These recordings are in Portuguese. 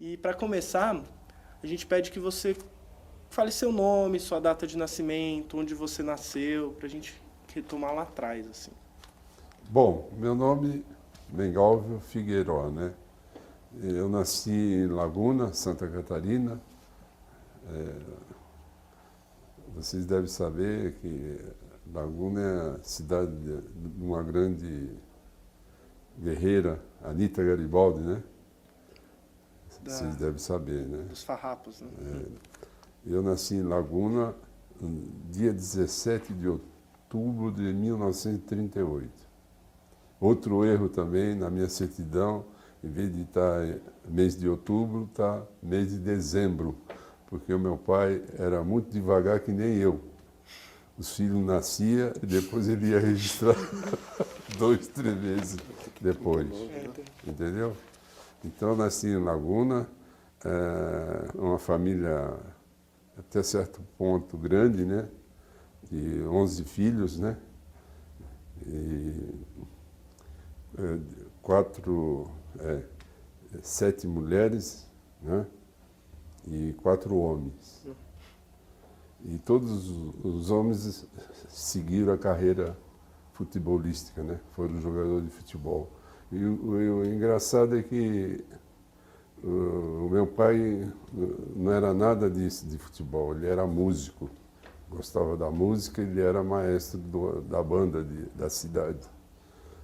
E para começar, a gente pede que você fale seu nome, sua data de nascimento, onde você nasceu, para a gente retomar lá atrás, assim. Bom, meu nome é Mengalvio Figueiró, né? Eu nasci em Laguna, Santa Catarina. Vocês devem saber que Laguna é a cidade de uma grande guerreira, Anita Garibaldi, né? Vocês Da, devem saber, né? dos farrapos, né? Eu nasci em Laguna, no dia 17 de outubro de 1938. Outro erro também na minha certidão, em vez de estar mês de outubro, está mês de dezembro, porque o meu pai era muito devagar que nem eu. Os filhos nasciam e depois ele ia registrar 2, 3 meses depois, entendeu? Então eu nasci em Laguna, uma família até certo ponto grande, né? De 11 filhos, né? E quatro, 7 mulheres, né? E 4 homens. E todos os homens seguiram a carreira futebolística, né? Foram jogadores de futebol. E o engraçado é que o meu pai não era nada disso de futebol, ele era músico. Gostava da música, ele era maestro da banda da cidade.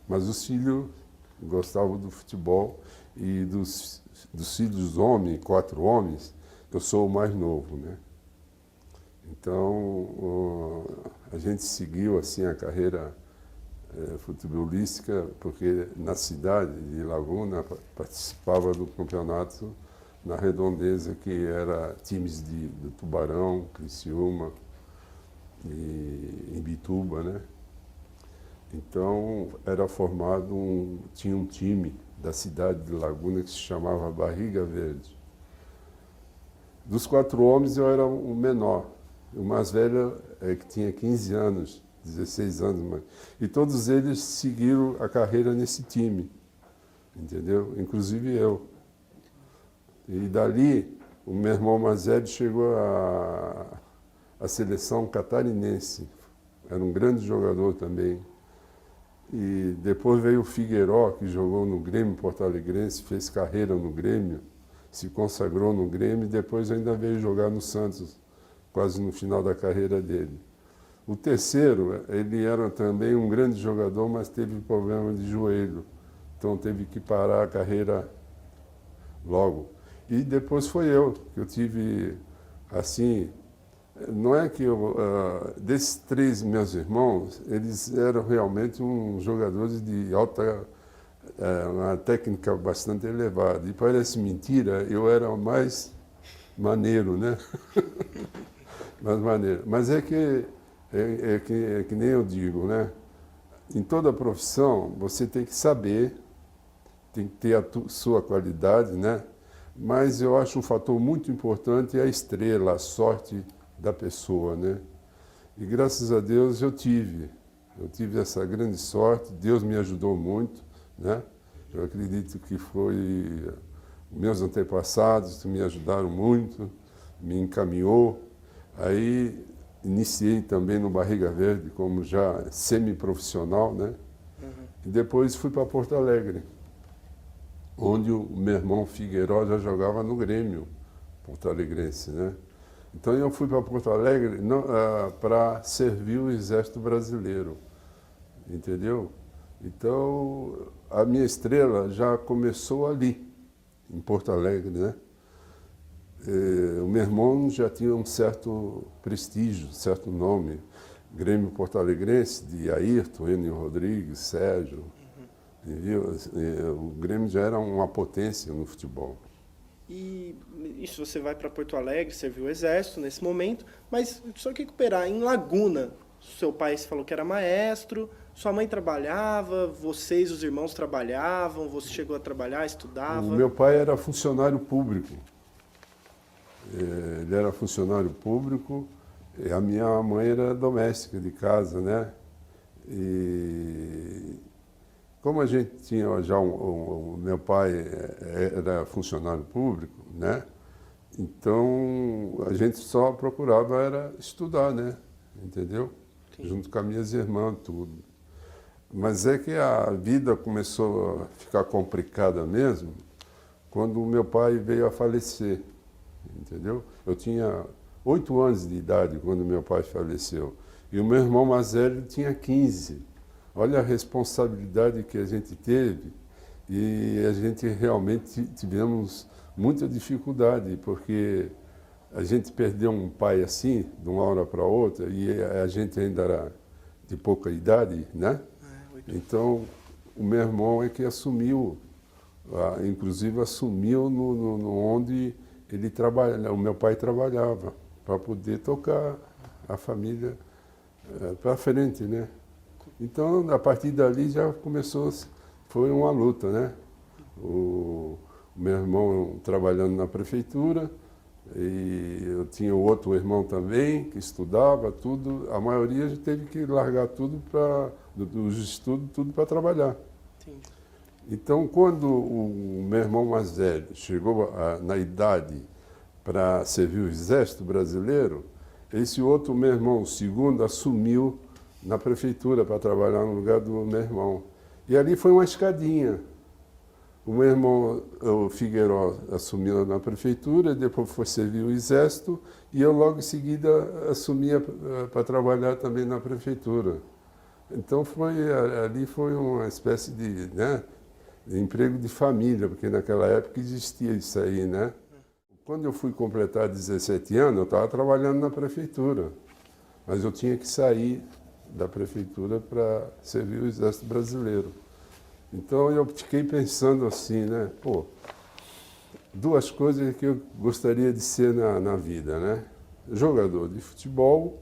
Mas os filhos gostavam do futebol e dos filhos homens, 4 homens, eu sou o mais novo, né? Então, a gente seguiu assim a carreira futebolística, porque na cidade de Laguna participava do campeonato na Redondeza, que era times do Tubarão, Criciúma e Imbituba, né? Então, era formado tinha um time da cidade de Laguna que se chamava Barriga Verde. Dos 4 homens, eu era o menor. O mais velho é que tinha 15 anos, 16 anos. E todos eles seguiram a carreira nesse time, entendeu? Inclusive eu. E dali, o meu irmão mais velho chegou à seleção catarinense. Era um grande jogador também. E depois veio o Figueiró, que jogou no Grêmio Porto Alegrense, fez carreira no Grêmio, se consagrou no Grêmio e depois ainda veio jogar no Santos, quase no final da carreira dele. O terceiro, ele era também um grande jogador, mas teve problema de joelho, então teve que parar a carreira logo. E depois foi eu, que eu tive, assim, não é que desses 3 meus irmãos, eles eram realmente jogadores de alta, uma técnica bastante elevada. E parece mentira, eu era o mais maneiro, né? Mais maneiro. Mas é que nem eu digo, né? Em toda profissão, você tem que saber, tem que ter a sua qualidade, né? Mas eu acho um fator muito importante a estrela, a sorte da pessoa, né? E graças a Deus eu tive essa grande sorte, Deus me ajudou muito, né? Eu acredito que foi meus antepassados que me ajudaram muito, me encaminhou. Aí iniciei também no Barriga Verde como já semi-profissional, né? E depois fui para Porto Alegre, onde o meu irmão Figueiró já jogava no Grêmio porto-alegrense, né? Então eu fui para Porto Alegre para servir o Exército Brasileiro, entendeu? Então a minha estrela já começou ali, em Porto Alegre, né? O meu irmão já tinha um certo prestígio, um certo nome, Grêmio Porto Alegrense, de Ayrton, Enio Rodrigues, Sérgio, entendeu? O Grêmio já era uma potência no futebol. E isso, você vai para Porto Alegre, serviu o exército nesse momento, mas só que recuperar, em Laguna, seu pai se falou que era maestro, sua mãe trabalhava, vocês, os irmãos, trabalhavam, você chegou a trabalhar, O estudava. meu pai era funcionário público. Ele era funcionário público e a minha mãe era doméstica de casa, né? E como a gente tinha já meu pai era funcionário público, né? Então a gente só procurava era estudar, né? Entendeu? Sim. Junto com as minhas irmãs, tudo. Mas é que a vida começou a ficar complicada mesmo quando o meu pai veio a falecer, entendeu? Eu tinha 8 anos de idade quando meu pai faleceu e o meu irmão mais velho tinha 15. Olha a responsabilidade que a gente teve e a gente realmente tivemos muita dificuldade, porque a gente perdeu um pai assim, de uma hora para outra, e a gente ainda era de pouca idade, né? Então, o meu irmão é que assumiu, inclusive assumiu onde ele trabalha, o meu pai trabalhava, para poder tocar a família para frente, né? Então, a partir dali já começou, foi uma luta, né? O meu irmão trabalhando na prefeitura, e eu tinha outro irmão também que estudava, tudo. A maioria já teve que largar tudo dos estudos, tudo para trabalhar. Entendi. Então, quando o meu irmão mais velho chegou na idade para servir o Exército Brasileiro, esse outro meu irmão, o segundo, assumiu na prefeitura para trabalhar no lugar do meu irmão. E ali foi uma escadinha. O meu irmão, o Figueiró, assumiu na prefeitura, depois foi servir o Exército, e eu logo em seguida assumia para trabalhar também na prefeitura. Então ali foi uma espécie de, né, de emprego de família, porque naquela época existia isso aí, né? Quando eu fui completar 17 anos, eu estava trabalhando na prefeitura, mas eu tinha que sair da prefeitura para servir o Exército Brasileiro. Então eu fiquei pensando assim, né? Pô, 2 coisas que eu gostaria de ser na vida, né? Jogador de futebol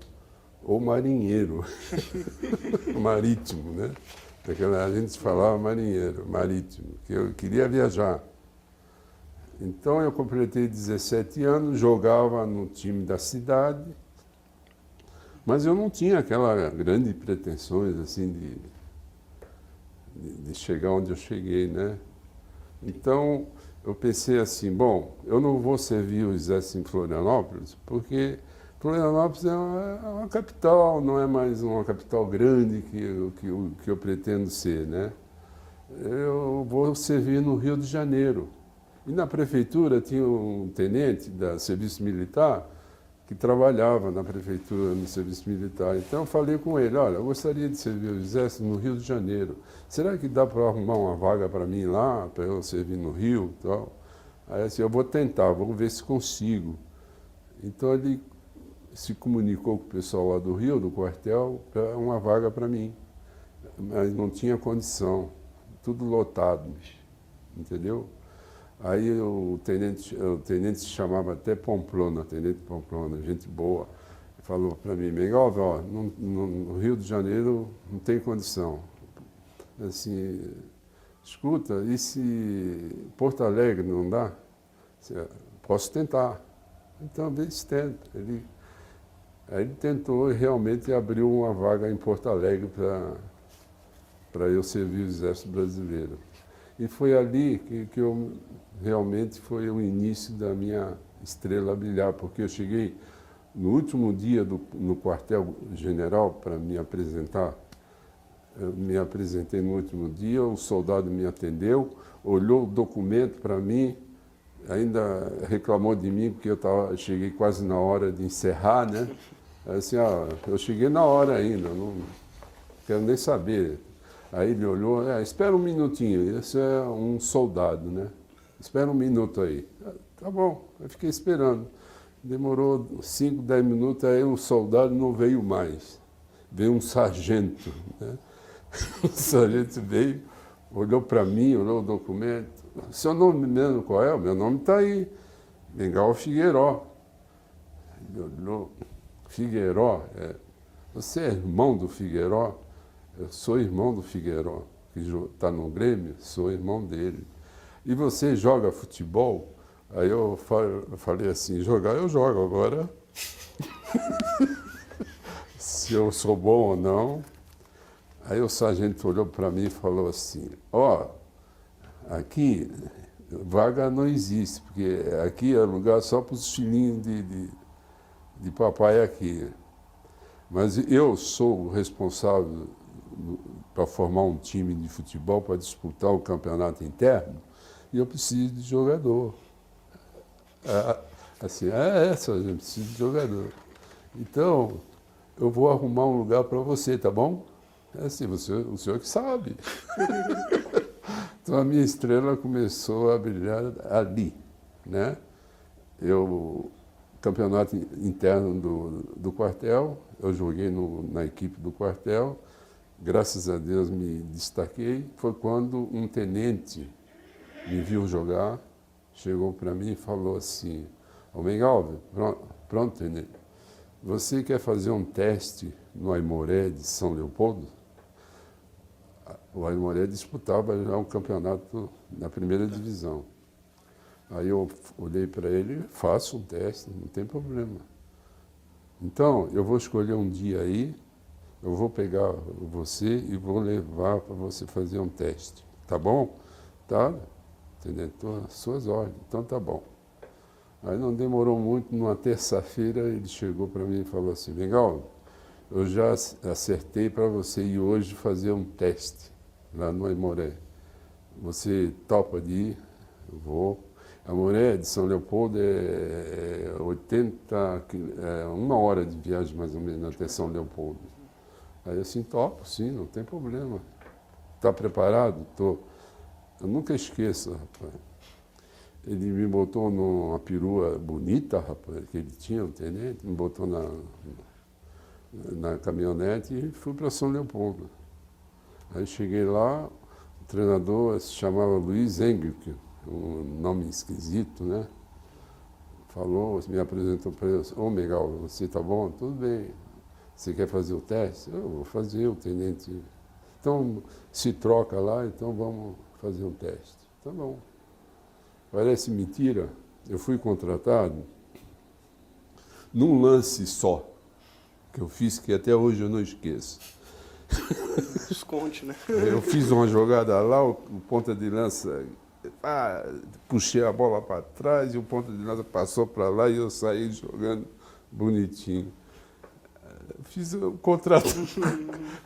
ou marinheiro. Marítimo, né? A gente falava marinheiro, marítimo, que eu queria viajar. Então eu completei 17 anos, jogava no time da cidade, mas eu não tinha aquela grande pretensões assim de chegar onde eu cheguei, né? Então eu pensei assim, bom, eu não vou servir o Exército em Florianópolis, porque Florianópolis é uma capital, não é mais uma capital grande que eu pretendo ser, né? Eu vou servir no Rio de Janeiro. E na prefeitura tinha um tenente da Serviço Militar que trabalhava na prefeitura no Serviço Militar. Então eu falei com ele, olha, eu gostaria de servir o Exército no Rio de Janeiro. Será que dá para arrumar uma vaga para mim lá, para eu servir no Rio e tal? Aí assim, eu vou tentar, vou ver se consigo. Então ele se comunicou com o pessoal lá do Rio, do quartel, para uma vaga para mim. Mas não tinha condição, tudo lotado, entendeu? Aí o tenente se chamava até Pamplona, tenente Pamplona, gente boa, falou para mim, Miguel, ó, no Rio de Janeiro não tem condição. Assim, escuta, e se Porto Alegre não dá? Posso tentar. Então, vê se tenta. Aí ele tentou e realmente abriu uma vaga em Porto Alegre para eu servir o Exército Brasileiro. E foi ali que eu realmente foi o início da minha estrela a brilhar, porque eu cheguei no último dia no quartel-general para me apresentar. Eu me apresentei no último dia, o soldado me atendeu, olhou o documento para mim, ainda reclamou de mim porque eu cheguei quase na hora de encerrar, né? Assim, eu cheguei na hora ainda, não quero nem saber. Aí ele olhou, espera um minutinho, esse é um soldado, né? Espera um minuto aí. Tá bom, eu fiquei esperando. Demorou 5, 10 minutos, aí o soldado não veio mais. Veio um sargento, né? O sargento veio, olhou para mim, olhou o documento. Seu nome mesmo qual é? O meu nome está aí, Miguel Figueiró. Ele olhou, Figueiró, você é irmão do Figueiró? Eu sou irmão do Figueiró, que está no Grêmio, sou irmão dele. E você joga futebol? Aí eu falei assim, jogar eu jogo agora. Se eu sou bom ou não. Aí o sargento olhou para mim e falou assim, aqui vaga não existe, porque aqui é lugar só para os filhinhos de papai aqui. Mas eu sou o responsável para formar um time de futebol, para disputar o campeonato interno, e eu preciso de jogador. Sargento, preciso de jogador. Então, eu vou arrumar um lugar para você, tá bom? É assim, o senhor que sabe. Então a minha estrela começou a brilhar ali, né? Campeonato interno do quartel, eu joguei na equipe do quartel, graças a Deus me destaquei. Foi quando um tenente me viu jogar, chegou para mim e falou assim, Mengalvio, pronto, tenente, você quer fazer um teste no Aimoré de São Leopoldo? O Aimoré disputava já um campeonato na primeira divisão. Aí eu olhei para ele, faço um teste, não tem problema. Então, eu vou escolher um dia aí, eu vou pegar você e vou levar para você fazer um teste. Tá bom? Tá? Entendeu? Então, às suas ordens. Então, tá bom. Aí não demorou muito, numa terça-feira ele chegou para mim e falou assim, Mengal, eu já acertei para você ir hoje fazer um teste lá no Aimoré. Você topa de ir? Eu vou. Aimoré de São Leopoldo é 1 hora de viagem mais ou menos até São Leopoldo. Aí assim, topo, sim, não tem problema. Está preparado? Tô. Eu nunca esqueço, rapaz. Ele me botou numa perua bonita, rapaz, que ele tinha, o tenente, me botou na caminhonete e fui para São Leopoldo. Aí cheguei lá, o treinador se chamava Luiz Engelke, um nome esquisito, né? Falou, me apresentou para ele, Mengal, você tá bom? Tudo bem. Você quer fazer o teste? Eu vou fazer, o tenente. Então, se troca lá, então vamos fazer um teste. Tá bom. Parece mentira, eu fui contratado num lance só, que eu fiz, que até hoje eu não esqueço. Esconde, né? Eu fiz uma jogada lá, o ponta de lança, puxei a bola para trás e o ponta de lança passou para lá e eu saí jogando bonitinho. Fiz o contrato,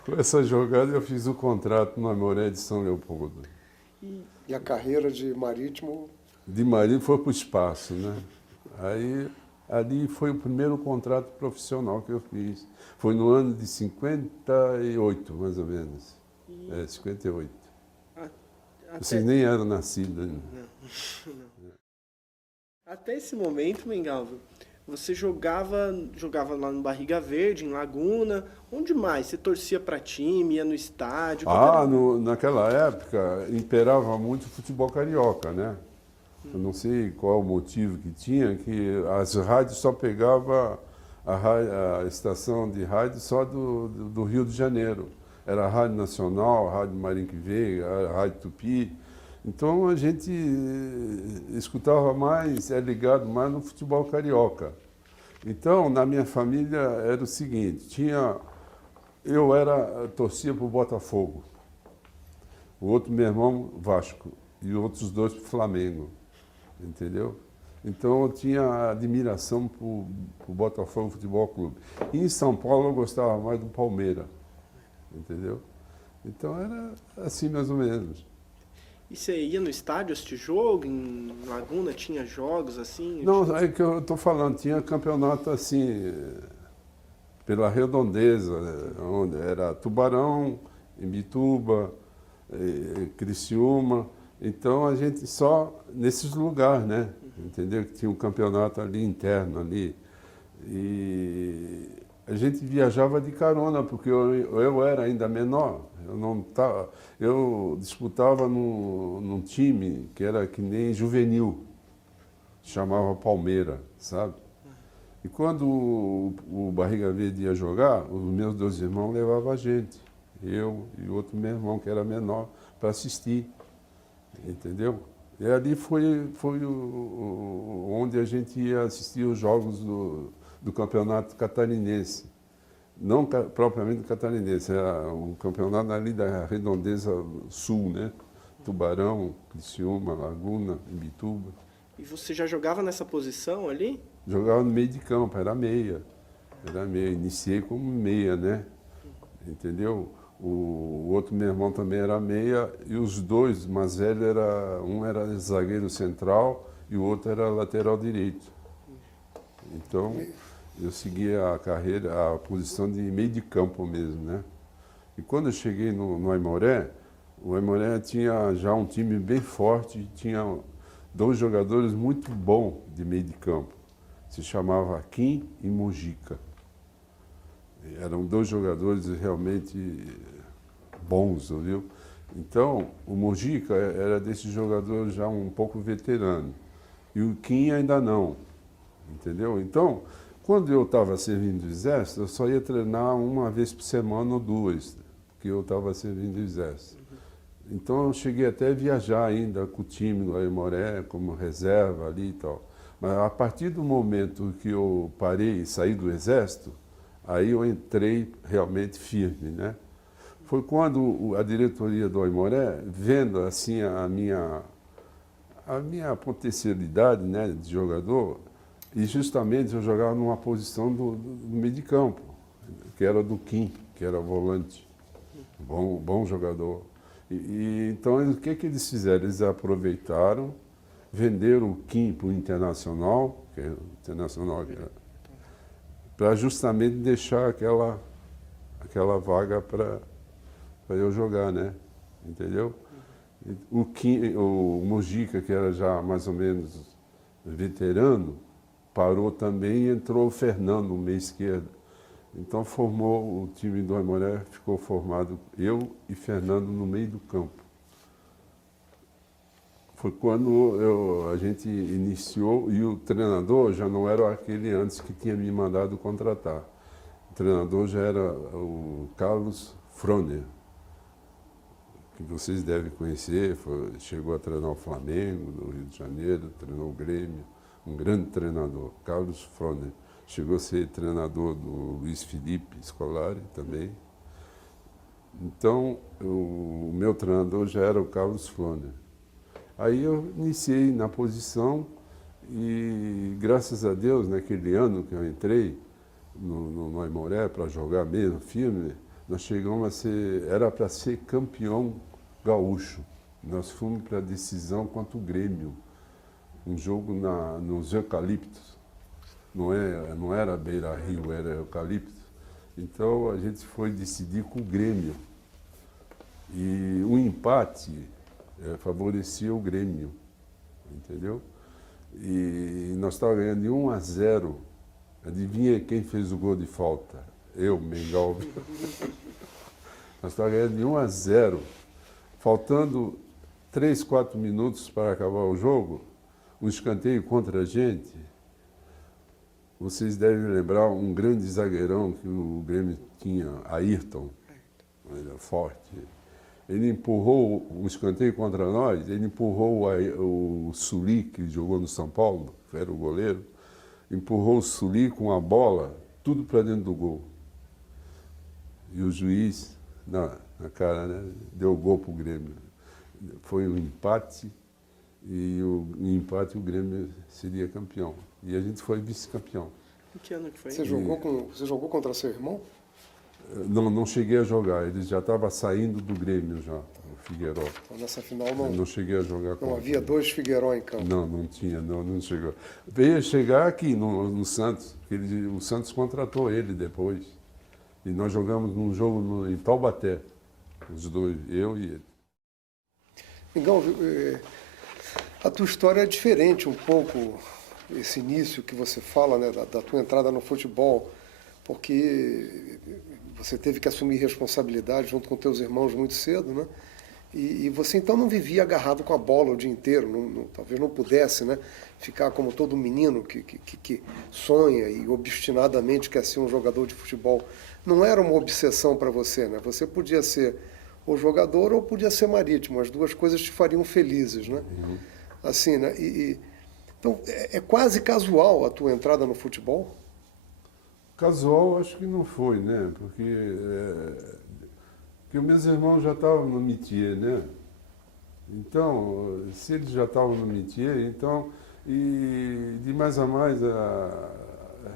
com essa jogada eu fiz o contrato no Aimoré de São Leopoldo. E a carreira de Marítimo? De Marítimo foi para o espaço, né? Aí, ali foi o primeiro contrato profissional que eu fiz. Foi no ano de 58, mais ou menos. 58. Vocês nem eram nascidos ainda. Não. Até esse momento, Mengalvio, você jogava lá no Barriga Verde, em Laguna. Onde mais? Você torcia para time, ia no estádio? Naquela época, imperava muito o futebol carioca, né? Eu não sei qual o motivo que tinha, que as rádios só pegavam a estação de rádio só do Rio de Janeiro. Era a Rádio Nacional, a Rádio Marinque Veiga, a Rádio Tupi. Então a gente escutava mais, ligado mais no futebol carioca. Então, na minha família era o seguinte, torcia para o Botafogo, o outro meu irmão Vasco e outros dois para o Flamengo, entendeu? Então eu tinha admiração para o Botafogo Futebol Clube. E em São Paulo eu gostava mais do Palmeiras, entendeu? Então era assim mais ou menos. E você ia no estádio assistir jogo? Em Laguna tinha jogos assim? Não, é que eu estou falando, tinha campeonato assim, pela redondeza, onde era Tubarão, Imbituba, Criciúma. Então a gente só nesses lugares, né? Entendeu? Que tinha um campeonato ali interno ali. E a gente viajava de carona, porque eu era ainda menor. Eu disputava num time que era que nem juvenil, chamava Palmeira, sabe? E quando o Barriga Verde ia jogar, os meus 2 irmãos levavam a gente, eu e outro meu irmão que era menor, para assistir, entendeu? E ali foi onde a gente ia assistir os jogos do Campeonato Catarinense. não propriamente catarinense, era um campeonato ali da Redondeza Sul, né? Tubarão, Criciúma, Laguna, Imbituba. E você já jogava nessa posição ali? Jogava no meio de campo, era meia. Era meia, iniciei como meia, né? Entendeu? O outro meu irmão também era meia e os dois, mais velho, um era zagueiro central e o outro era lateral direito. Então, eu seguia a carreira, a posição de meio de campo mesmo, né? E quando eu cheguei no Aimoré, o Aimoré tinha já um time bem forte, tinha 2 jogadores muito bons de meio de campo. Se chamava Kim e Mojica. Eram 2 jogadores realmente bons, viu? Então, o Mojica era desses jogadores já um pouco veterano. E o Kim ainda não, entendeu? Então, quando eu estava servindo o exército, eu só ia treinar uma vez por semana ou 2, porque eu estava servindo o exército. Então, eu cheguei até a viajar ainda com o time do Aimoré, como reserva ali e tal. Mas a partir do momento que eu parei e saí do exército, aí eu entrei realmente firme, né? Foi quando a diretoria do Aimoré, vendo assim a minha potencialidade, né, de jogador, e justamente eu jogava numa posição do meio de campo, que era do Kim, que era volante, bom jogador. Então, o que eles fizeram? Eles aproveitaram, venderam o Kim para o Internacional, que é o Internacional, para justamente deixar aquela vaga para eu jogar, né? Entendeu? O Mojica, que era já mais ou menos veterano, parou também e entrou o Fernando no meio esquerdo. Então formou o time do Aimoré, ficou formado eu e Fernando no meio do campo. Foi quando a gente iniciou e o treinador já não era aquele antes que tinha me mandado contratar. O treinador já era o Carlos Froner, que vocês devem conhecer, chegou a treinar o Flamengo no Rio de Janeiro, treinou o Grêmio, um grande treinador, Carlos Froner. Chegou a ser treinador do Luiz Felipe Scolari também. Então, o meu treinador já era o Carlos Froner. Aí eu iniciei na posição e, graças a Deus, naquele ano que eu entrei no Aimoré para jogar mesmo, firme, nós chegamos a ser, era para ser campeão gaúcho. Nós fomos para a decisão contra o Grêmio, um jogo nos Eucaliptos. Não era Beira Rio, era Eucalipto. Então a gente foi decidir com o Grêmio. E o empate favorecia o Grêmio, entendeu? E nós estávamos ganhando de 1-0. Adivinha quem fez o gol de falta? Eu, Mengal. Nós estávamos ganhando de 1-0. Faltando 3, 4 minutos para acabar o jogo, um escanteio contra a gente. Vocês devem lembrar um grande zagueirão que o Grêmio tinha, Ayrton, ele era forte. Ele empurrou um escanteio contra nós, ele empurrou o Suli, que jogou no São Paulo, que era o goleiro, empurrou o Suli com a bola, tudo para dentro do gol. E o juiz, na cara, né, deu o gol para o Grêmio. Foi um empate, e em empate o Grêmio seria campeão. E a gente foi vice-campeão. Em que ano que foi? Você jogou contra seu irmão? Não cheguei a jogar, ele já estava saindo do Grêmio já, o Figueiró. Então, nessa final Não cheguei a jogar com não ele. havia 2 Figueiró em campo. Não tinha, não chegou. Veio chegar aqui no Santos, porque o Santos contratou ele depois. E nós jogamos num jogo em Taubaté, os dois, eu e ele. Mingau, a tua história é diferente um pouco, esse início que você fala, né, da tua entrada no futebol, porque você teve que assumir responsabilidade junto com teus irmãos muito cedo, né? E você então não vivia agarrado com a bola o dia inteiro, talvez não pudesse, né, ficar como todo menino que sonha e obstinadamente quer ser um jogador de futebol. Não era uma obsessão para você, né? Você podia ser ou jogador ou podia ser marítimo, as duas coisas te fariam felizes, né? Uhum. Assim, né? Então, é quase casual a tua entrada no futebol? Casual, acho que não foi, né? Porque os meus irmãos já estavam no métier, né? Então, se eles já estavam no métier, então, e de mais a mais,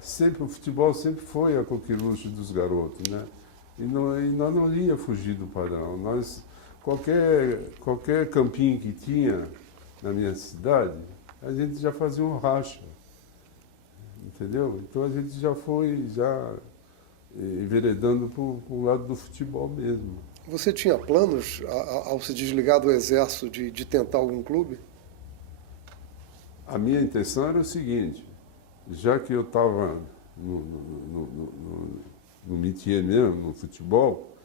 sempre o futebol sempre foi a coqueluche dos garotos, né? E nós não ia fugir do padrão. Nós, qualquer campinho que tinha na minha cidade, a gente já fazia um racha, entendeu? Então a gente já foi enveredando para o lado do futebol mesmo. Você tinha planos, ao se desligar do exército, de tentar algum clube? A minha intenção era o seguinte, já que eu estava no métier mesmo, no futebol,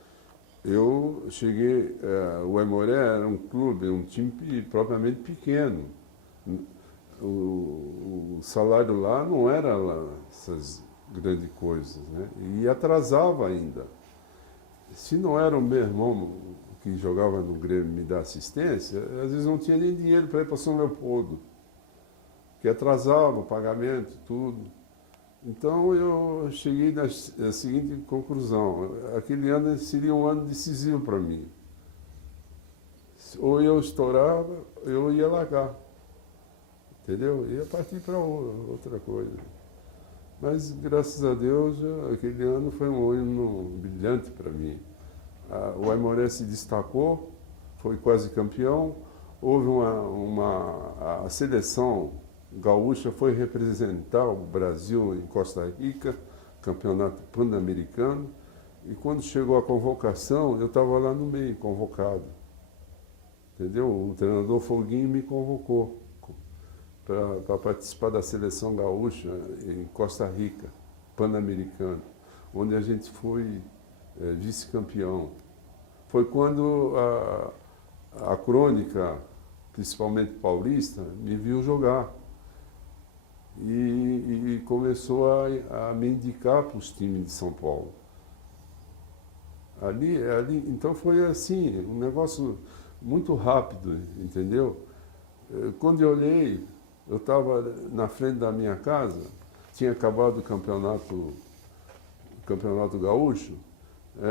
eu cheguei, o Aimoré era um clube, um time propriamente pequeno. O salário lá não era lá essas grandes coisas, né? E atrasava ainda. Se não era o meu irmão que jogava no Grêmio me dar assistência, às vezes não tinha nem dinheiro para ir para São Leopoldo, que atrasava o pagamento, tudo. Então eu cheguei na seguinte conclusão: aquele ano seria um ano decisivo para mim. Ou eu estourava, ou eu ia largar. Entendeu? Ia partir para outra coisa. Mas, graças a Deus, aquele ano foi um ano brilhante para mim. O Aimoré se destacou, foi quase campeão. Houve a seleção gaúcha foi representar o Brasil em Costa Rica, campeonato pan-americano. E quando chegou a convocação, eu estava lá no meio, convocado. Entendeu? O treinador Foguinho me convocou para participar da seleção gaúcha em Costa Rica, pan-americano, onde a gente foi vice-campeão. Foi quando a crônica, principalmente paulista, me viu jogar e começou a me indicar para os times de São Paulo. Ali, então foi assim, um negócio muito rápido, entendeu? Quando eu olhei, eu estava na frente da minha casa, tinha acabado o campeonato gaúcho,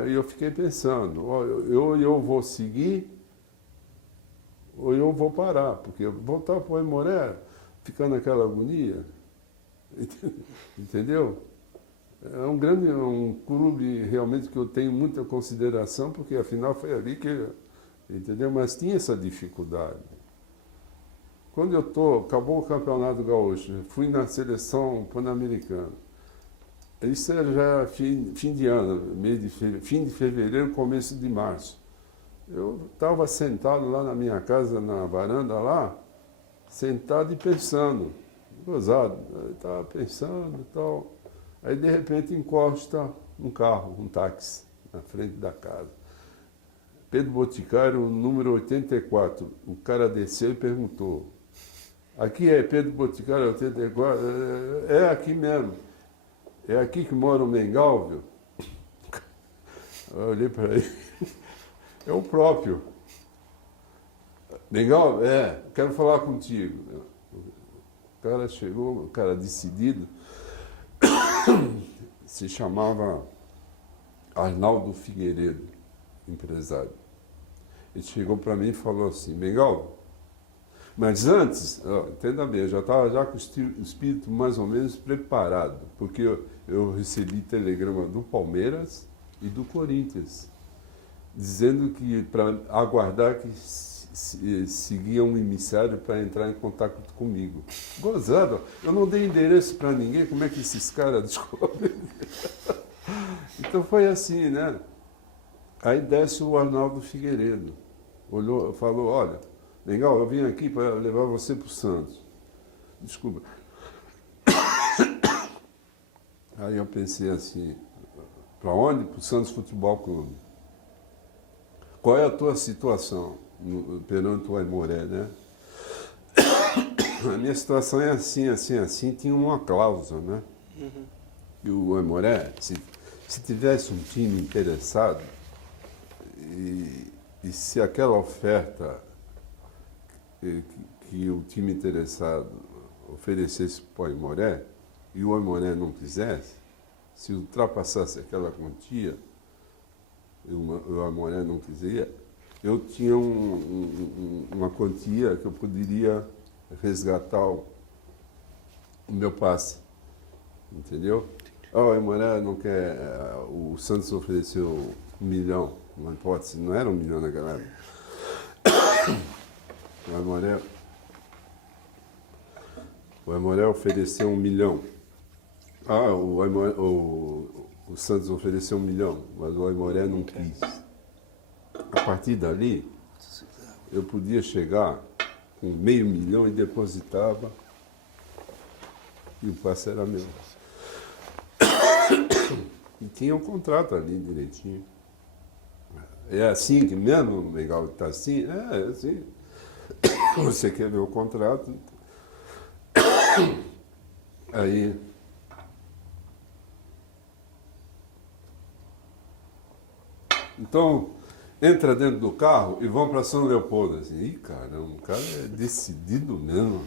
e eu fiquei pensando, eu vou seguir ou eu vou parar, porque voltar para o Aimoré, ficar naquela agonia, entendeu? É um clube realmente que eu tenho muita consideração, porque afinal foi ali que, entendeu? Mas tinha essa dificuldade. Quando acabou o Campeonato Gaúcho, fui na seleção pan-americana. Isso já fim de ano, fim de fevereiro, começo de março. Eu estava sentado lá na minha casa, na varanda lá, sentado e pensando, gozado. Eu estava pensando e tal. Aí, de repente, encosta um carro, um táxi, na frente da casa. Pedro Boticário, número 84. O cara desceu e perguntou: aqui é Pedro Boticário 84? É aqui mesmo. É aqui que mora o Mengalvio? Eu olhei para ele. É o próprio. Mengalvio? Quero falar contigo. O cara chegou, o cara decidido, se chamava Arnaldo Figueiredo, empresário. Ele chegou para mim e falou assim: Mengalvio, mas antes, entenda bem, eu já estava já com o espírito mais ou menos preparado, porque eu recebi telegrama do Palmeiras e do Corinthians, dizendo que para aguardar que seguia um emissário para entrar em contato comigo. Gozado, eu não dei endereço para ninguém, como é que esses caras descobrem? Então foi assim, né? Aí desce o Arnaldo Figueiredo, olhou, falou: olha, legal, eu vim aqui para levar você para o Santos. Desculpa. Aí eu pensei assim: para onde? Para o Santos Futebol Clube. Qual é a tua situação perante o Aimoré, né? A minha situação é assim, assim, assim. Tinha uma cláusula, né? Uhum. E o Aimoré, se tivesse um time interessado e se aquela oferta que o time interessado oferecesse para o Aimoré e o Aimoré não quisesse, se ultrapassasse aquela quantia, o Aimoré não quisia, eu tinha uma quantia que eu poderia resgatar o meu passe, entendeu? O Aimoré não quer, o Santos ofereceu 1 milhão, uma hipótese, não era 1 milhão naquela época. O Aimoré ofereceu 1 milhão. O Santos ofereceu 1 milhão, mas o Aimoré não quis. A partir dali, eu podia chegar com meio milhão e depositava, e o passe era meu. E tinha um contrato ali direitinho. É assim que mesmo, legal, está assim? É assim. Você quer ver o contrato? Aí. Então, entra dentro do carro e vão para São Leopoldo. Assim, ih, caramba, o cara é decidido mesmo.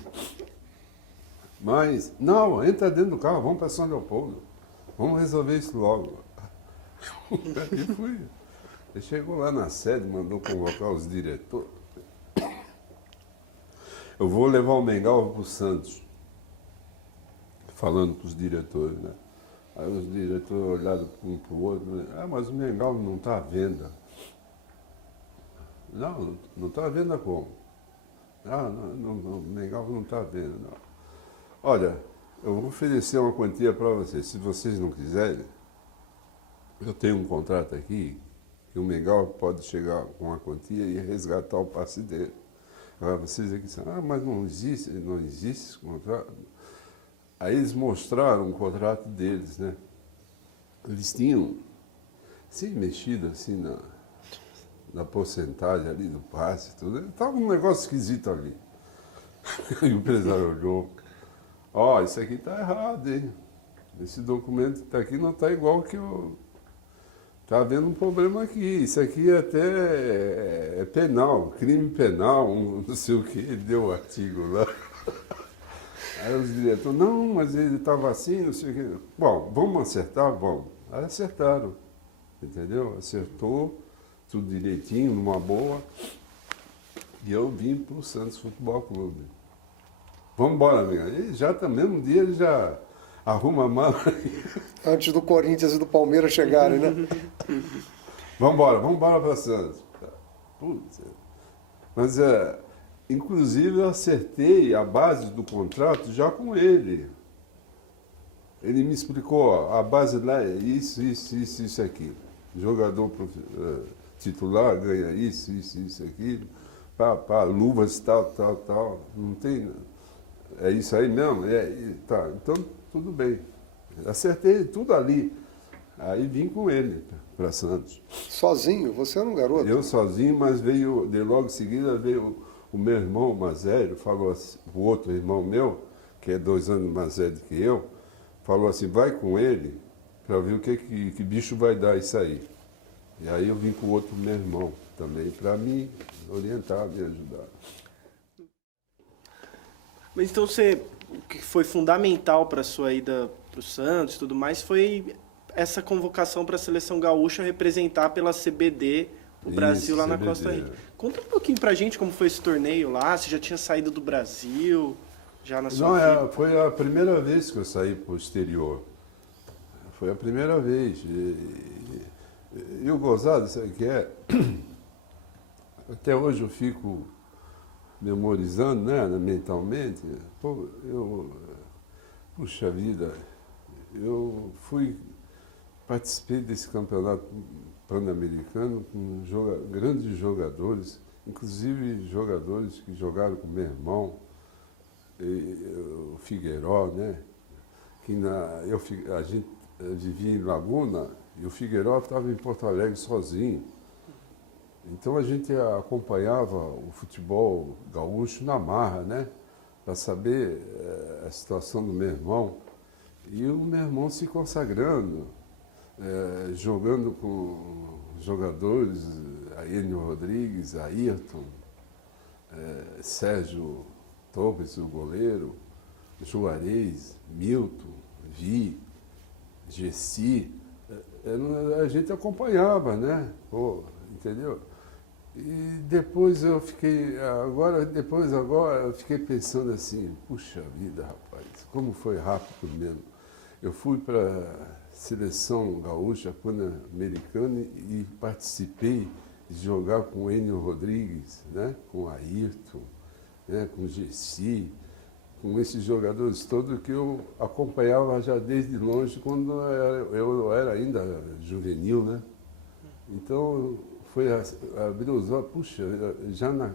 Mas, não, entra dentro do carro, vamos para São Leopoldo. Vamos resolver isso logo. E fui. Ele chegou lá na sede, mandou convocar os diretores. Eu vou levar o Mengalva para o Santos. Falando para os diretores, né? Aí os diretores olharam um para o outro, mas o Mengalva não está à venda. Não está à venda como? O Mengalva não está à venda, não. Olha, eu vou oferecer uma quantia para vocês. Se vocês não quiserem, eu tenho um contrato aqui que o Mengalva pode chegar com uma quantia e resgatar o passe dele. Agora vocês aqui dizem, mas não existe esse contrato. Aí eles mostraram o contrato deles, né? Eles tinham, assim, mexido assim na porcentagem ali do passe, tudo. Estava um negócio esquisito ali. E o empresário olhou, isso aqui está errado, hein? Esse documento está aqui não está igual que eu... Está havendo um problema aqui, isso aqui até é penal, crime penal, não sei o que, ele deu o artigo lá. Aí os diretores, não, mas ele estava assim, não sei o que. Bom, vamos acertar? Vamos. Aí acertaram, entendeu? Acertou, tudo direitinho, numa boa. E eu vim para o Santos Futebol Clube. Vamos embora, amiga. E já também, um dia ele já arruma a mala. Antes do Corinthians e do Palmeiras chegarem, né? Vamos embora para Santos. Putz. Mas, inclusive, eu acertei a base do contrato já com ele. Ele me explicou, a base lá é isso aqui. Jogador titular ganha isso, aquilo. Luvas, tal. Não tem... É isso aí mesmo? Tá. Então, tudo bem. Acertei tudo ali. Aí vim com ele para Santos. Sozinho? Você era um garoto? Eu sozinho, mas veio, logo em seguida veio o meu irmão mais velho, falou assim, o outro irmão meu, que é 2 anos mais velho que eu, falou assim, vai com ele para ver o que bicho vai dar isso aí. E aí eu vim com o outro meu irmão também, para me orientar, me ajudar. Mas então o que foi fundamental para a sua ida para o Santos e tudo mais foi essa convocação para a Seleção Gaúcha representar pela CBD o Brasil lá na CBD. Costa Rica. Conta um pouquinho pra gente como foi esse torneio lá, você já tinha saído do Brasil, já na sua vida? Foi a primeira vez que eu saí para o exterior. Foi a primeira vez. E o gozado, sabe o que é? Até hoje eu fico memorizando, né, mentalmente. Puxa vida, eu participei desse campeonato pan-americano com grandes jogadores, inclusive jogadores que jogaram com meu irmão, o Figueiró, né? A gente vivia em Laguna e o Figueiró estava em Porto Alegre sozinho. Então a gente acompanhava o futebol gaúcho na marra, né? Para saber a situação do meu irmão. E o meu irmão se consagrando, jogando com jogadores, Enio Rodrigues, Ayrton, Sérgio Torres, o goleiro, Juarez, Milton, Vi, Gessi, a gente acompanhava, né? Pô, entendeu? E depois eu fiquei, agora eu fiquei pensando assim, puxa vida, rapaz, como foi rápido mesmo. Eu fui para a seleção gaúcha, pan-americana, e participei de jogar com o Enio Rodrigues, né? Com o Ayrton, né? Com o Gessi, com esses jogadores todos que eu acompanhava já desde longe, quando eu era ainda juvenil, né? Então, foi abrir os olhos, puxa, já na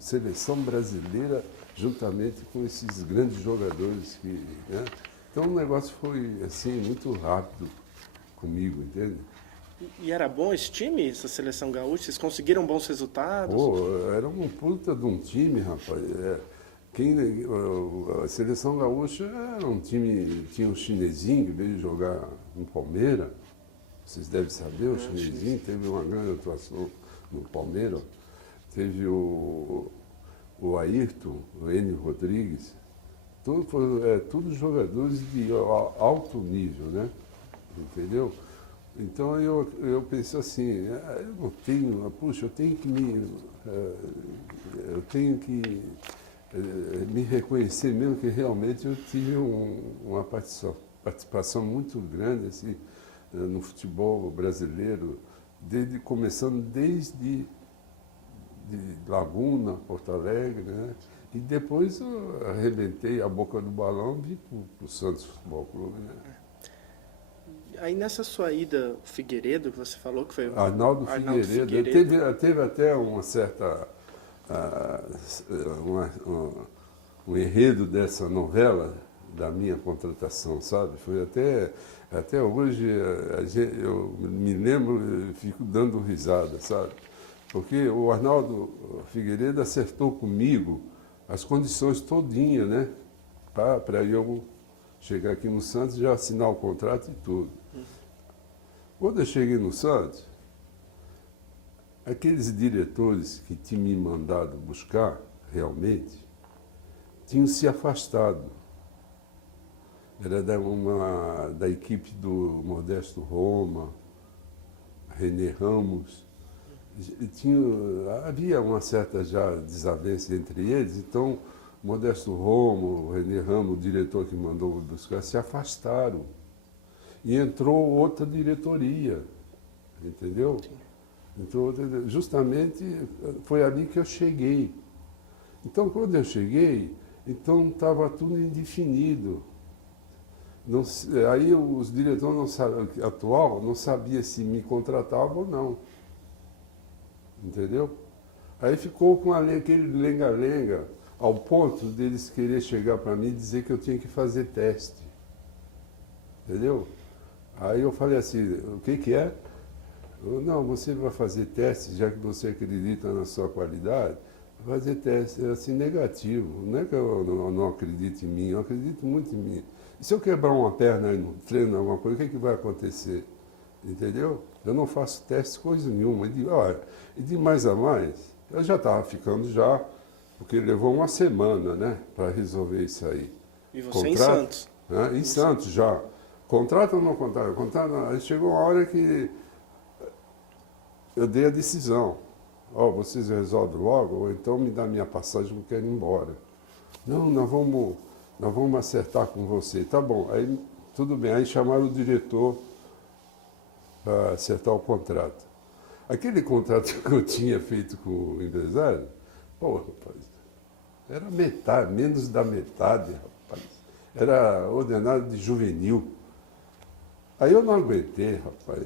seleção brasileira, juntamente com esses grandes jogadores que, né? Então o negócio foi assim muito rápido comigo, entende? E era bom esse time, essa seleção gaúcha? Vocês conseguiram bons resultados? Pô, era um puta de um time, rapaz. A seleção gaúcha era um time, tinha um chinesinho que veio jogar no Palmeiras. Vocês devem saber, o chinesinho teve uma grande atuação no Palmeiras. Teve o Ayrton, o Enio Rodrigues. Tudo jogadores de alto nível, né? Entendeu? Então eu pensei assim, eu não tenho, puxa, eu tenho que me reconhecer mesmo que realmente eu tive uma participação muito grande assim, no futebol brasileiro, começando desde Laguna, Porto Alegre, né? E depois eu arrebentei a boca do balão e vim para o Santos Futebol Clube, né? Aí nessa sua ida Figueiredo, que você falou que foi Arnaldo Figueiredo. Teve até uma certa um enredo dessa novela da minha contratação, sabe? Foi até hoje eu me lembro, eu fico dando risada, sabe? Porque o Arnaldo Figueiredo acertou comigo as condições todinhas, né? Para eu chegar aqui no Santos, já assinar o contrato e tudo. Quando eu cheguei no Santos, aqueles diretores que tinham me mandado buscar, realmente, tinham se afastado. Era da equipe do Modesto Roma, René Ramos. Havia uma certa já desavença entre eles, então Modesto Roma, o René Ramos, o diretor que mandou buscar, se afastaram. E entrou outra diretoria, entendeu? Então, justamente foi ali que eu cheguei. Então, quando eu cheguei, então estava tudo indefinido. Aí os diretores atual não sabiam se me contratavam ou não. Entendeu? Aí ficou com aquele lenga-lenga, ao ponto deles querer chegar para mim e dizer que eu tinha que fazer teste. Entendeu? Aí eu falei assim, o que é? Não, você vai fazer teste, já que você acredita na sua qualidade, vai fazer teste assim, negativo. Não é que eu não acredito em mim, eu acredito muito em mim. E se eu quebrar uma perna aí no treino, alguma coisa, o que vai acontecer? Entendeu? Eu não faço teste, coisa nenhuma. E de mais a mais, eu já estava ficando já, porque levou uma semana, né, para resolver isso aí. E você em Santos? Né? Em Santos já. Contrato ou não contrato? Contrato, aí chegou uma hora que eu dei a decisão. Vocês resolvem logo, ou então me dá minha passagem que eu quero ir embora. Não, nós vamos acertar com você. Tá bom, aí tudo bem. Aí chamaram o diretor para acertar o contrato. Aquele contrato que eu tinha feito com o empresário, rapaz, era metade, menos da metade, rapaz. Era ordenado de juvenil. Aí eu não aguentei, rapaz.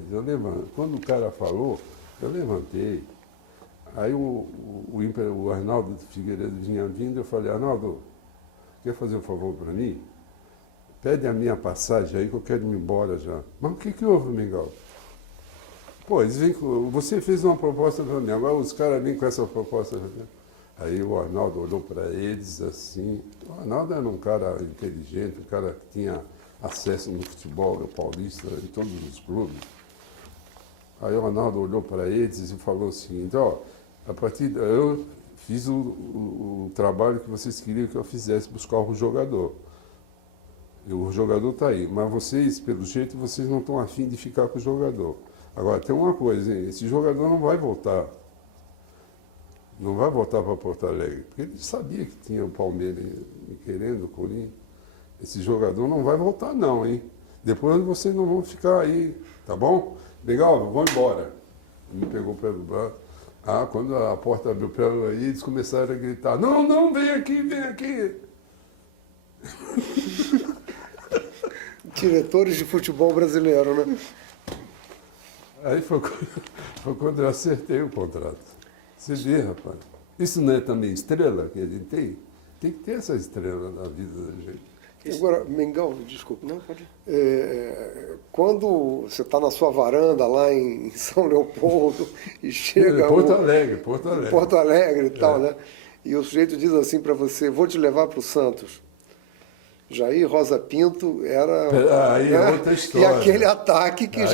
Quando o cara falou, eu levantei. Aí o Arnaldo Figueiredo vinha vindo, eu falei, Arnaldo, quer fazer um favor para mim? Pede a minha passagem aí que eu quero ir embora já. Mas o que houve, Miguel? Eles vêm você fez uma proposta para mim, agora os caras vêm com essa proposta. Aí o Arnaldo olhou para eles assim. O Arnaldo era um cara inteligente, um cara que tinha acesso no futebol paulista, em todos os clubes. Aí o Arnaldo olhou para eles e falou o seguinte, a partir eu fiz o trabalho que vocês queriam que eu fizesse, buscar o jogador. O jogador está aí, mas vocês, pelo jeito, vocês não estão afim de ficar com o jogador. Agora, tem uma coisa, hein? Esse jogador não vai voltar. Não vai voltar para Porto Alegre, porque ele sabia que tinha o Palmeiras querendo o Corinthians. Esse jogador não vai voltar não, hein? Depois vocês não vão ficar aí, tá bom? Legal, vão embora. Me pegou pelo braço. Quando a porta abriu para ela aí, eles começaram a gritar, não, vem aqui, vem aqui. Diretores de futebol brasileiro, né? Aí foi quando eu acertei o contrato. Você vê, rapaz. Isso não é também estrela que a gente tem? Tem que ter essa estrela na vida da gente. Agora, Mengão, desculpa. Não, pode. Quando você está na sua varanda lá em São Leopoldo e chega... Porto Alegre. Porto Alegre e tal, né? E o sujeito diz assim para você, vou te levar para o Santos. Jair Rosa Pinto era... Aí é outra história. E aquele ataque que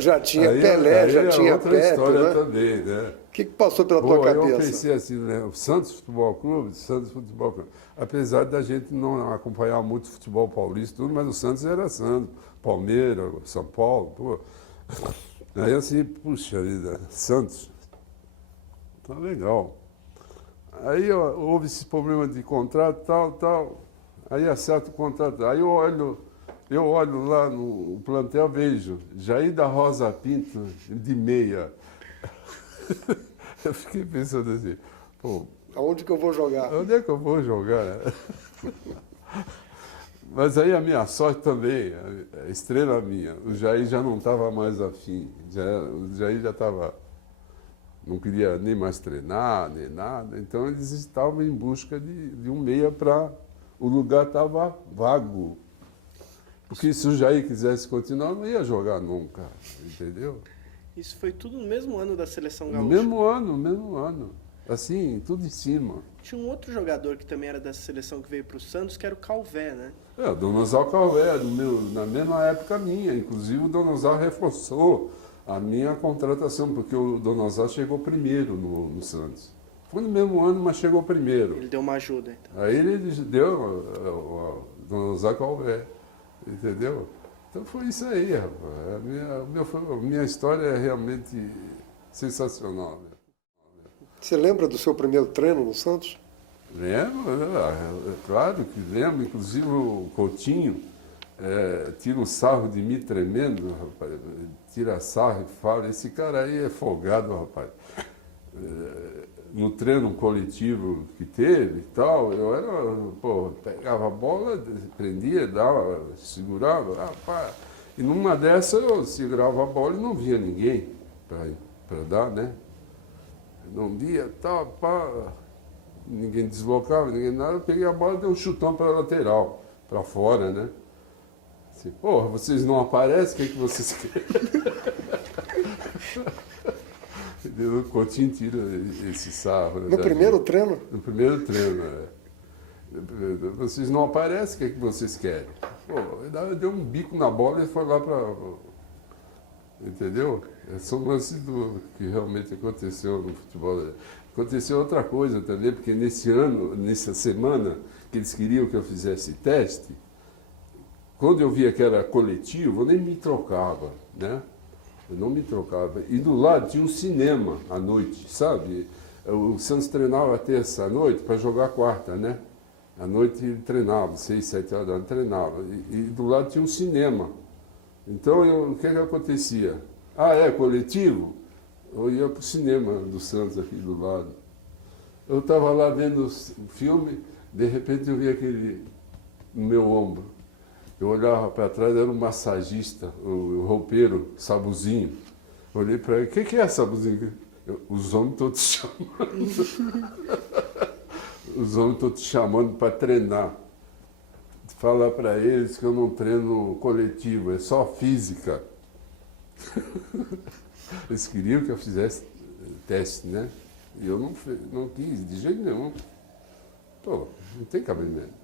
já tinha Pelé, já tinha outra Pepe, história né? também, né? O que passou pela tua cabeça? Eu pensei assim, né? O Santos Futebol Clube, apesar da gente não acompanhar muito futebol paulista, tudo, mas o Santos era Santos, Palmeiras, São Paulo, pô. Aí assim, puxa vida, Santos, tá legal. Aí houve esse problema de contrato, tal. Aí acerto o contrato. Aí eu olho lá no plantel, vejo Jair da Rosa Pinto de meia. Eu fiquei pensando assim, pô, Aonde que eu vou jogar? onde é que eu vou jogar? Mas aí a minha sorte também, a estrela minha, o Jair já não estava mais afim, o Jair já estava, não queria nem mais treinar, nem nada, então eles estavam em busca de um meia para... O lugar estava vago. Porque se o Jair quisesse continuar, não ia jogar nunca, entendeu? Isso foi tudo no mesmo ano da Seleção No Gaúcha. mesmo ano. Assim, tudo em cima. Tinha um outro jogador que também era dessa seleção que veio para o Santos, que era o Calvé, né? O Donosal Calvé, na mesma época minha. Inclusive, o Donosal reforçou a minha contratação, porque o Donosal chegou primeiro no Santos. Foi no mesmo ano, mas chegou primeiro. Ele deu uma ajuda, então. Aí ele deu o Donosal Calvé, entendeu? Então foi isso aí, rapaz. A minha história é realmente sensacional. Você lembra do seu primeiro treino no Santos? Lembro, claro que lembro. Inclusive o Coutinho tira um sarro de mim tremendo, rapaz. Tira sarro e fala, esse cara aí é folgado, rapaz. No treino coletivo que teve e tal, pegava a bola, prendia, dava, segurava, rapaz. E numa dessa eu segurava a bola e não via ninguém para dar, né? Não via, tal, pá. Ninguém deslocava, ninguém nada, eu peguei a bola e dei um chutão para a lateral, para fora, né? Assim, porra, vocês não aparecem, o que vocês querem? O Coutinho tira esse sarro. No primeiro treino? No primeiro treino, Vocês não aparecem, o que vocês querem? Pô, deu um bico na bola e foi lá para... Entendeu? São lances que realmente aconteceu no futebol. Aconteceu outra coisa também, porque nessa semana que eles queriam que eu fizesse teste, quando eu via que era coletivo, eu nem me trocava, né? Eu não me trocava. E do lado tinha um cinema à noite, sabe? O Santos treinava terça à noite para jogar quarta, né? À noite ele treinava, 6, 7 horas da noite treinava. E do lado tinha um cinema. Então o que acontecia? Coletivo? Eu ia para o cinema do Santos aqui do lado. Eu estava lá vendo o filme, de repente eu vi aquele no meu ombro. Eu olhava para trás, era um massagista, o roupeiro, Sabuzinho. Olhei para ele, o que é Sabuzinho? Os homens estão te chamando. Os homens estão te chamando para treinar. Fala para eles que eu não treino coletivo, é só física. Eles queriam que eu fizesse teste, né? E eu não quis, de jeito nenhum. Pô, não tem cabimento.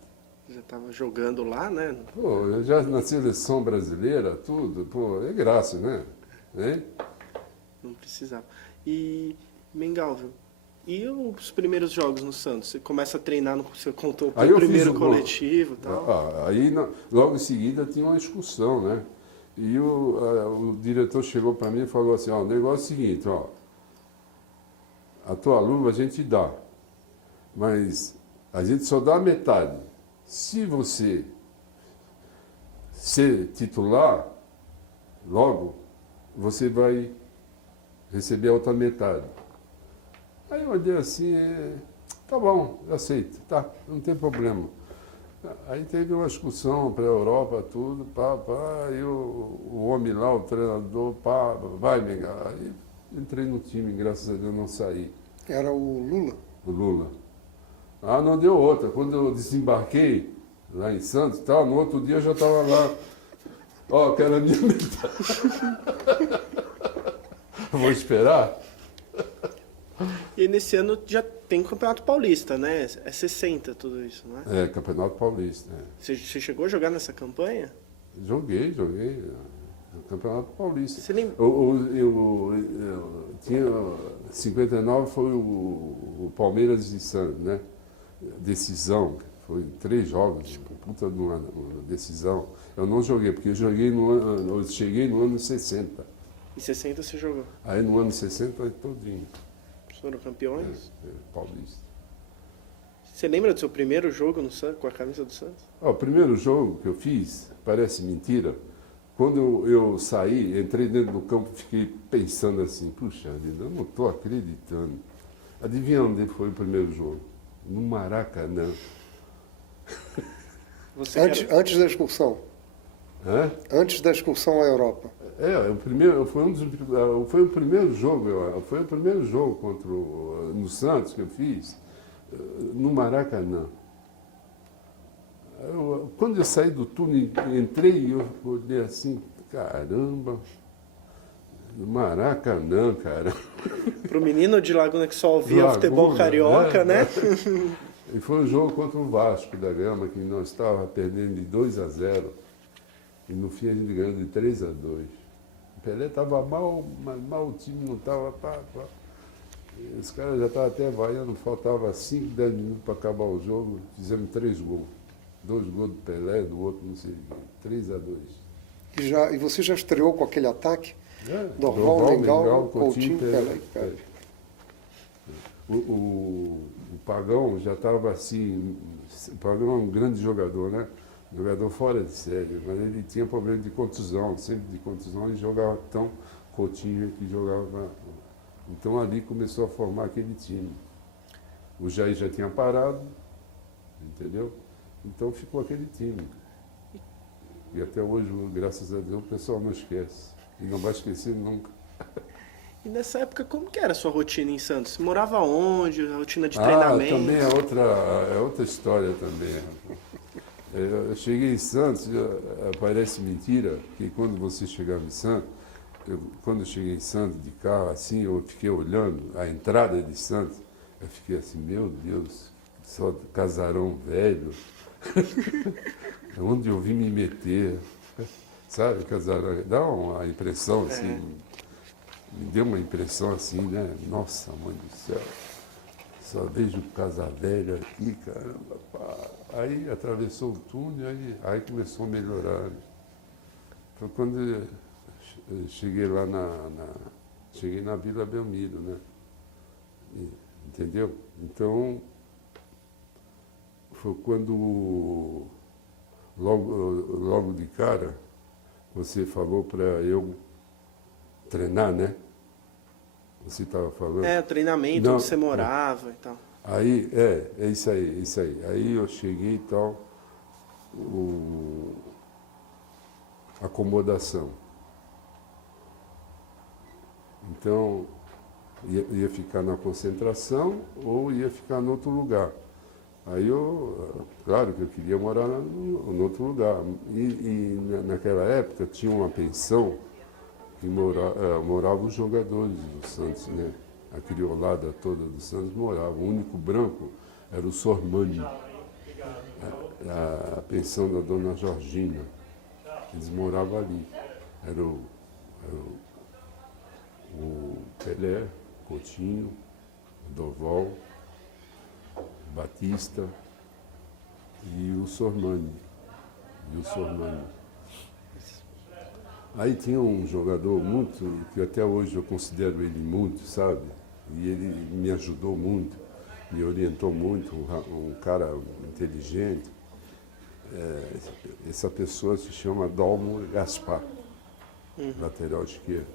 Já estava jogando lá, né? Pô, eu já na seleção brasileira, tudo, pô, é graça, né? Hein? Não precisava. E, Mengalvio, E os primeiros jogos no Santos? Você começa a treinar, você contou o Aí eu primeiro fiz coletivo e tal. Aí, logo em seguida, tinha uma excursão, né? E o diretor chegou para mim e falou assim, ó, o negócio é o seguinte, ó, a tua luva a gente dá, mas a gente só dá a metade. Se você ser titular, logo, você vai receber a outra metade. Aí eu olhei assim, tá bom, eu aceito, tá, não tem problema. Aí teve uma excursão para a Europa, tudo, e o homem lá, o treinador, vai, Mengão. Aí entrei no time, graças a Deus não saí. Era o Lula? O Lula. Ah, não deu outra. Quando eu desembarquei lá em Santos, no outro dia eu já estava lá. Ó, quero a minha metade. Vou esperar. E nesse ano já tem Campeonato Paulista, né? É 60 tudo isso, não é? É, Campeonato Paulista. Você chegou a jogar nessa campanha? Joguei. No Campeonato Paulista. Você lembra? Eu tinha 59 foi o Palmeiras e Santos, né? Decisão, foi 3 jogos, puta de uma decisão. Eu não joguei, porque eu cheguei no ano 60. Em 60 você jogou. Aí no ano 60 todinho. Foram campeões? Paulista. Você lembra do seu primeiro jogo no Santos, com a camisa do Santos? O primeiro jogo que eu fiz, parece mentira, quando eu saí, entrei dentro do campo, fiquei pensando assim, puxa vida, eu não estou acreditando. Adivinha onde foi o primeiro jogo? No Maracanã. Antes da excursão? Hã? Antes da excursão à Europa? Foi o primeiro jogo no Santos que eu fiz, no Maracanã. Quando eu saí do túnel, entrei e eu olhei assim, caramba, no Maracanã, cara. Pro menino de Laguna que só ouvia futebol carioca, né? E foi um jogo contra o Vasco da Gama, que nós estávamos perdendo de 2-0. E no fim a gente ganhou de 3-2. O Pelé estava mal, mas mal o time não estava. Os caras já estavam até vaiando, faltava 5, 10 minutos para acabar o jogo, fizemos 3 gols. 2 gols do Pelé, do outro não sei, 3-2. E você já estreou com aquele ataque? Dorval, Mengal, Coutinho, Pelé. O Pagão já estava assim, o Pagão é um grande jogador, né? Jogador fora de série, mas ele tinha problema de contusão, sempre de contusão, e jogava tão Coutinho que jogava. Então ali começou a formar aquele time. O Jair já tinha parado, entendeu? Então ficou aquele time. E até hoje, graças a Deus, o pessoal não esquece. E não vai esquecer nunca. E nessa época, como que era a sua rotina em Santos? Você morava onde? A rotina de treinamento? Também é outra história também. Eu cheguei em Santos, parece mentira, que quando você chegava em Santos, quando eu cheguei em Santos de carro, assim, eu fiquei olhando a entrada de Santos, eu fiquei assim, meu Deus, só casarão velho, onde eu vim me meter, sabe, casarão, dá uma impressão assim, me deu uma impressão assim, né, nossa, mãe do céu, só vejo casa velha aqui, caramba, pá. Aí atravessou o túnel, aí começou a melhorar. Foi quando eu cheguei lá cheguei na Vila Belmiro, né? Entendeu? Então, foi quando, logo de cara, você falou para eu treinar, né? Você estava falando. O treinamento, onde você morava e tal. Aí, é isso aí. Aí eu cheguei e tal, acomodação. Então, ia ficar na concentração ou ia ficar em outro lugar. Aí claro que eu queria morar em outro lugar. E naquela época tinha uma pensão que moravam os jogadores do Santos, né? A criolada toda do Santos morava. O único branco era o Sormani, a pensão da dona Georgina. Eles moravam ali. Era o Pelé, Coutinho, Doval, Batista e o Sormani. Aí tinha um jogador muito, que até hoje eu considero ele muito, sabe? E ele me ajudou muito, me orientou muito, um cara inteligente. Essa pessoa se chama Dalmo Gaspar, lateral esquerdo.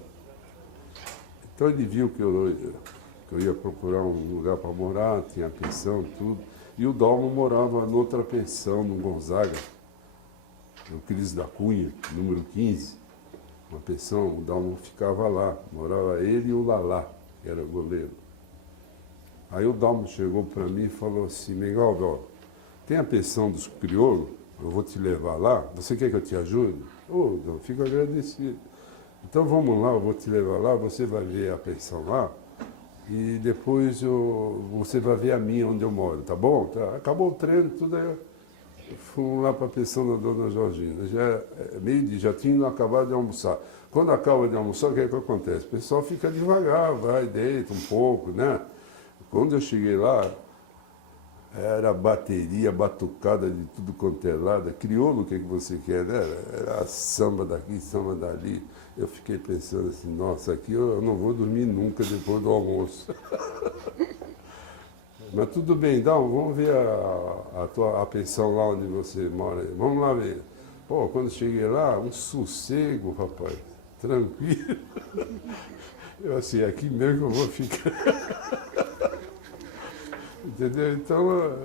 Então ele viu que eu ia procurar um lugar para morar, tinha pensão, tudo. E o Dalmo morava noutra pensão, no Gonzaga, no Cris da Cunha, número 15. Uma pensão, o Dalmo ficava lá, morava ele e o Lalá, que era o goleiro. Aí o Dalmo chegou para mim e falou assim, Miguel, tem a pensão dos crioulos, eu vou te levar lá, você quer que eu te ajude? Ô, Dalmo, fico agradecido. Então vamos lá, eu vou te levar lá, você vai ver a pensão lá, e depois você vai ver a minha onde eu moro, tá bom? Tá. Acabou o treino, tudo aí. Fomos lá para a pensão da dona Georgina. Meio-dia, já tinha acabado de almoçar. Quando acaba de almoçar, o que é que acontece? O pessoal fica devagar, vai, deita um pouco, né? Quando eu cheguei lá, era bateria, batucada de tudo quanto é lado. Crioulo, o que você quer, né? Era samba daqui, samba dali. Eu fiquei pensando assim, nossa, aqui eu não vou dormir nunca depois do almoço. Mas tudo bem, então, vamos ver a pensão lá onde você mora. Vamos lá ver. Pô, quando cheguei lá, um sossego, rapaz, tranquilo. Eu assim, aqui mesmo que eu vou ficar. Entendeu? Então,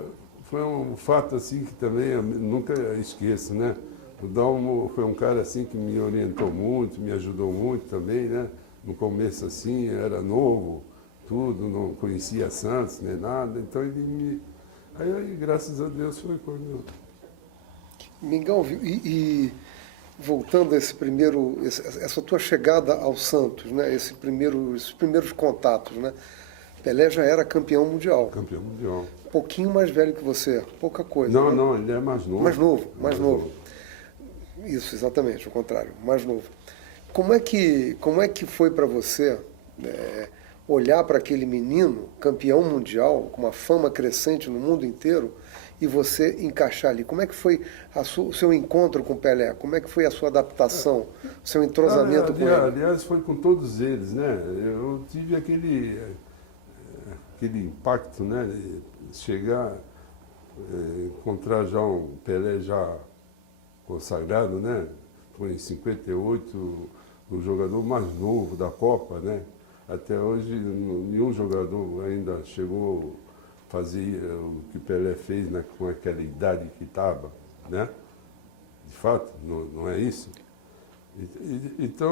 foi um fato assim que também eu nunca esqueço, né? O Dalmo foi um cara assim que me orientou muito, me ajudou muito também, né? No começo assim, era novo, tudo, não conhecia Santos nem nada, então ele me... Aí graças a Deus foi quando... Mingau, e voltando a essa tua chegada ao Santos, né? Esses primeiros contatos, né? Pelé já era campeão mundial. Campeão mundial. Um pouquinho mais velho que você, pouca coisa. Não, né? não, ele é mais novo. Mais novo. Isso, exatamente, o contrário, mais novo. Como é que foi para você olhar para aquele menino, campeão mundial, com uma fama crescente no mundo inteiro, e você encaixar ali? Como é que foi o seu encontro com o Pelé? Como é que foi a sua adaptação, o seu entrosamento com ele? Aliás, foi com todos eles, né? Eu tive aquele impacto, né? De chegar, encontrar já um Pelé já consagrado, né? Foi em 58 o jogador mais novo da Copa, né? Até hoje nenhum jogador ainda chegou a fazer o que o Pelé fez, né? Com aquela idade que estava, né? De fato, não é isso? Então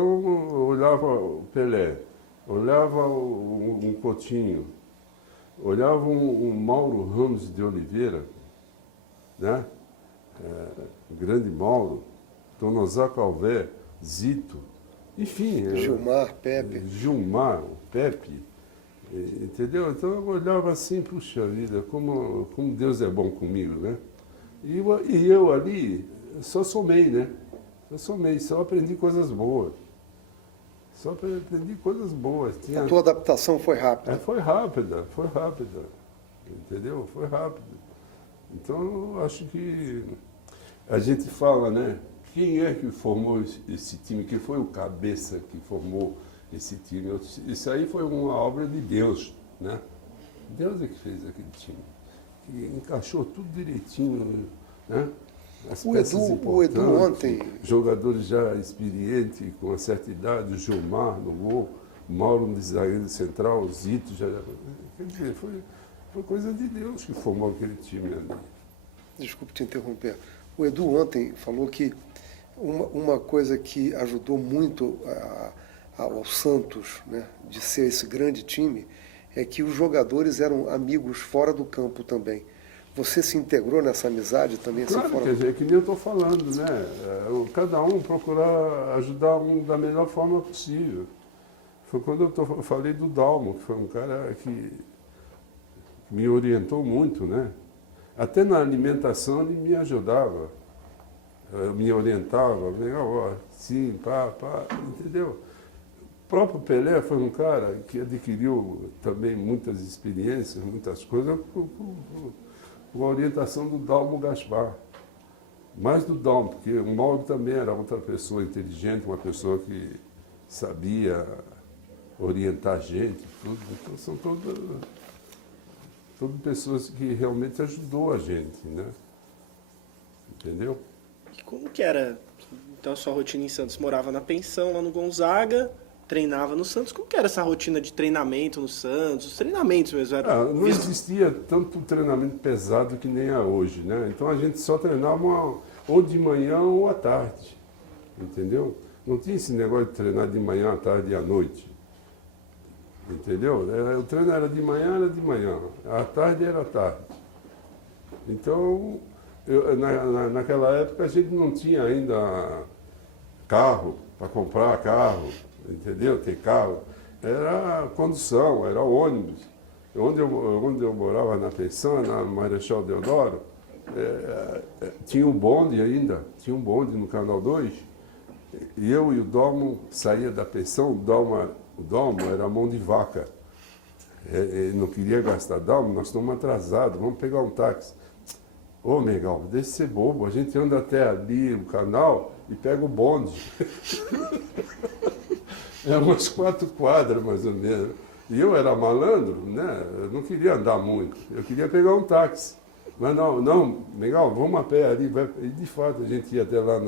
eu olhava o Pelé, olhava um Coutinho, olhava um Mauro Ramos de Oliveira, né? O grande Mauro, Tonosá Calvé, Zito, enfim. Gilmar, Pepe. Pepe, entendeu? Então eu olhava assim, puxa vida, como Deus é bom comigo, né? E eu ali só somei, né? Só aprendi coisas boas. A tua adaptação foi rápida? Foi rápida. Entendeu? Foi rápida. Então, eu acho que a gente fala, né? Quem é que formou esse time? Quem foi o cabeça que formou esse time? Isso aí foi uma obra de Deus, né? Deus é que fez aquele time. Que encaixou tudo direitinho, né? O Edu ontem... Jogadores já experientes, com uma certa idade, o Gilmar no gol, o Mauro no zagueiro central, o Zito já... Quer dizer, foi coisa de Deus que formou aquele time ali. Desculpe te interromper. O Edu ontem falou que uma coisa que ajudou muito ao Santos, né, de ser esse grande time, é que os jogadores eram amigos fora do campo também. Você se integrou nessa amizade também? Claro, assim, fora... quer dizer, que nem eu estou falando, né? Cada um procurar ajudar um da melhor forma possível. Foi quando eu falei do Dalmo, que foi um cara que me orientou muito, né? Até na alimentação ele me ajudava, me orientava, sim, entendeu? próprio Pelé foi um cara que adquiriu também muitas experiências, muitas coisas, com a orientação do Dalmo Gaspar. Mais do Dalmo, porque o Mauro também era outra pessoa inteligente, uma pessoa que sabia orientar a gente, tudo. Então são todas pessoas que realmente ajudou a gente, né? Entendeu? E como que era, então, a sua rotina em Santos? Morava na pensão lá no Gonzaga, treinava no Santos. Como que era essa rotina de treinamento no Santos? Os treinamentos mesmo eram... Não existia tanto treinamento pesado que nem há hoje, né? Então a gente só treinava ou de manhã ou à tarde, entendeu? Não tinha esse negócio de treinar de manhã, à tarde e à noite, entendeu? O treino era de manhã, à tarde era à tarde. Então, naquela época a gente não tinha ainda carro, para comprar carro, entendeu? Ter carro. Era condução, era ônibus. Onde eu morava na pensão, na Marechal Deodoro, tinha um bonde ainda, tinha um bonde no Canal 2, e eu e o Dalmo saía da pensão, o Dalmo era mão de vaca. Ele não queria gastar. Dalmo, nós estamos atrasados, vamos pegar um táxi. Ô, Megal, deixa de ser bobo, a gente anda até ali, o canal, e pega o bonde. É umas 4 quadras, mais ou menos. E eu era malandro, né? Eu não queria andar muito, eu queria pegar um táxi. Mas não, Megal, vamos a pé ali. E de fato, a gente ia até lá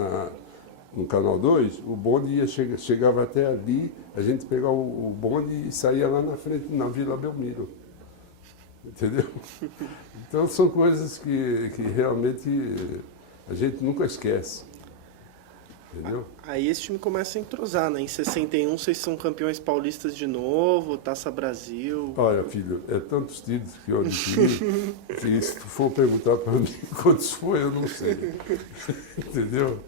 no Canal 2, o bonde chegava até ali, a gente pegava o bonde e saía lá na frente, na Vila Belmiro. Entendeu? Então são coisas que realmente a gente nunca esquece. Entendeu? Aí esse time começa a entrosar, né? Em 61 vocês são campeões paulistas de novo, Taça Brasil. Olha, filho, é tantos títulos que eu adquiri que se tu for perguntar para mim quantos foi, eu não sei. Entendeu?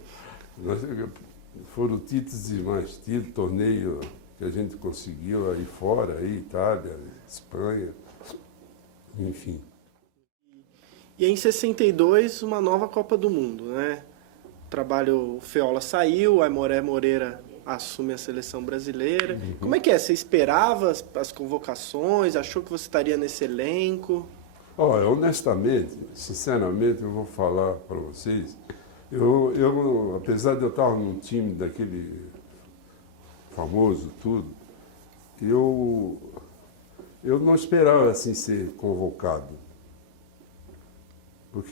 Foram títulos e mais títulos, torneio que a gente conseguiu aí fora, aí, Itália, Espanha, enfim. E aí, em 62, uma nova Copa do Mundo, né? O Feola saiu, a Aimoré Moreira assume a seleção brasileira. Uhum. Como é que é? Você esperava as convocações? Achou que você estaria nesse elenco? Olha, honestamente, sinceramente, eu vou falar para vocês, eu, apesar de eu estar num time daquele famoso, tudo, eu não esperava assim ser convocado. Por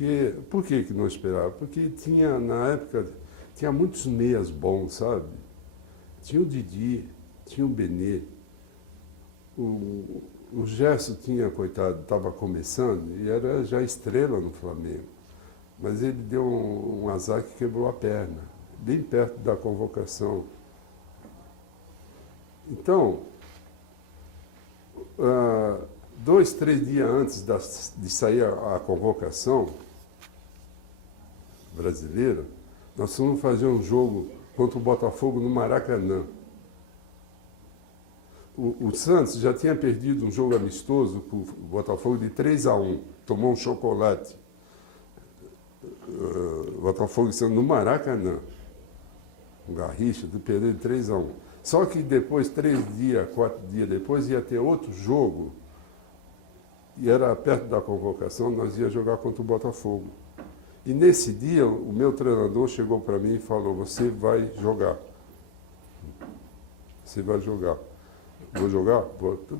que não esperava? Porque na época, tinha muitos meias bons, sabe? Tinha o Didi, tinha o Benê, o Gerson tinha, coitado, estava começando e era já estrela no Flamengo. Mas ele deu um azar que quebrou a perna, bem perto da convocação. Então, 2, 3 dias antes de sair a convocação brasileira, nós fomos fazer um jogo contra o Botafogo no Maracanã. O Santos já tinha perdido um jogo amistoso com o Botafogo de 3-1, tomou um chocolate. O Botafogo no Maracanã, um Garrincha, perdeu de 3-1. Só que depois, 3 dias, 4 dias depois, ia ter outro jogo, e era perto da convocação, nós ia jogar contra o Botafogo. E nesse dia, o meu treinador chegou para mim e falou, você vai jogar. Você vai jogar. Vou jogar?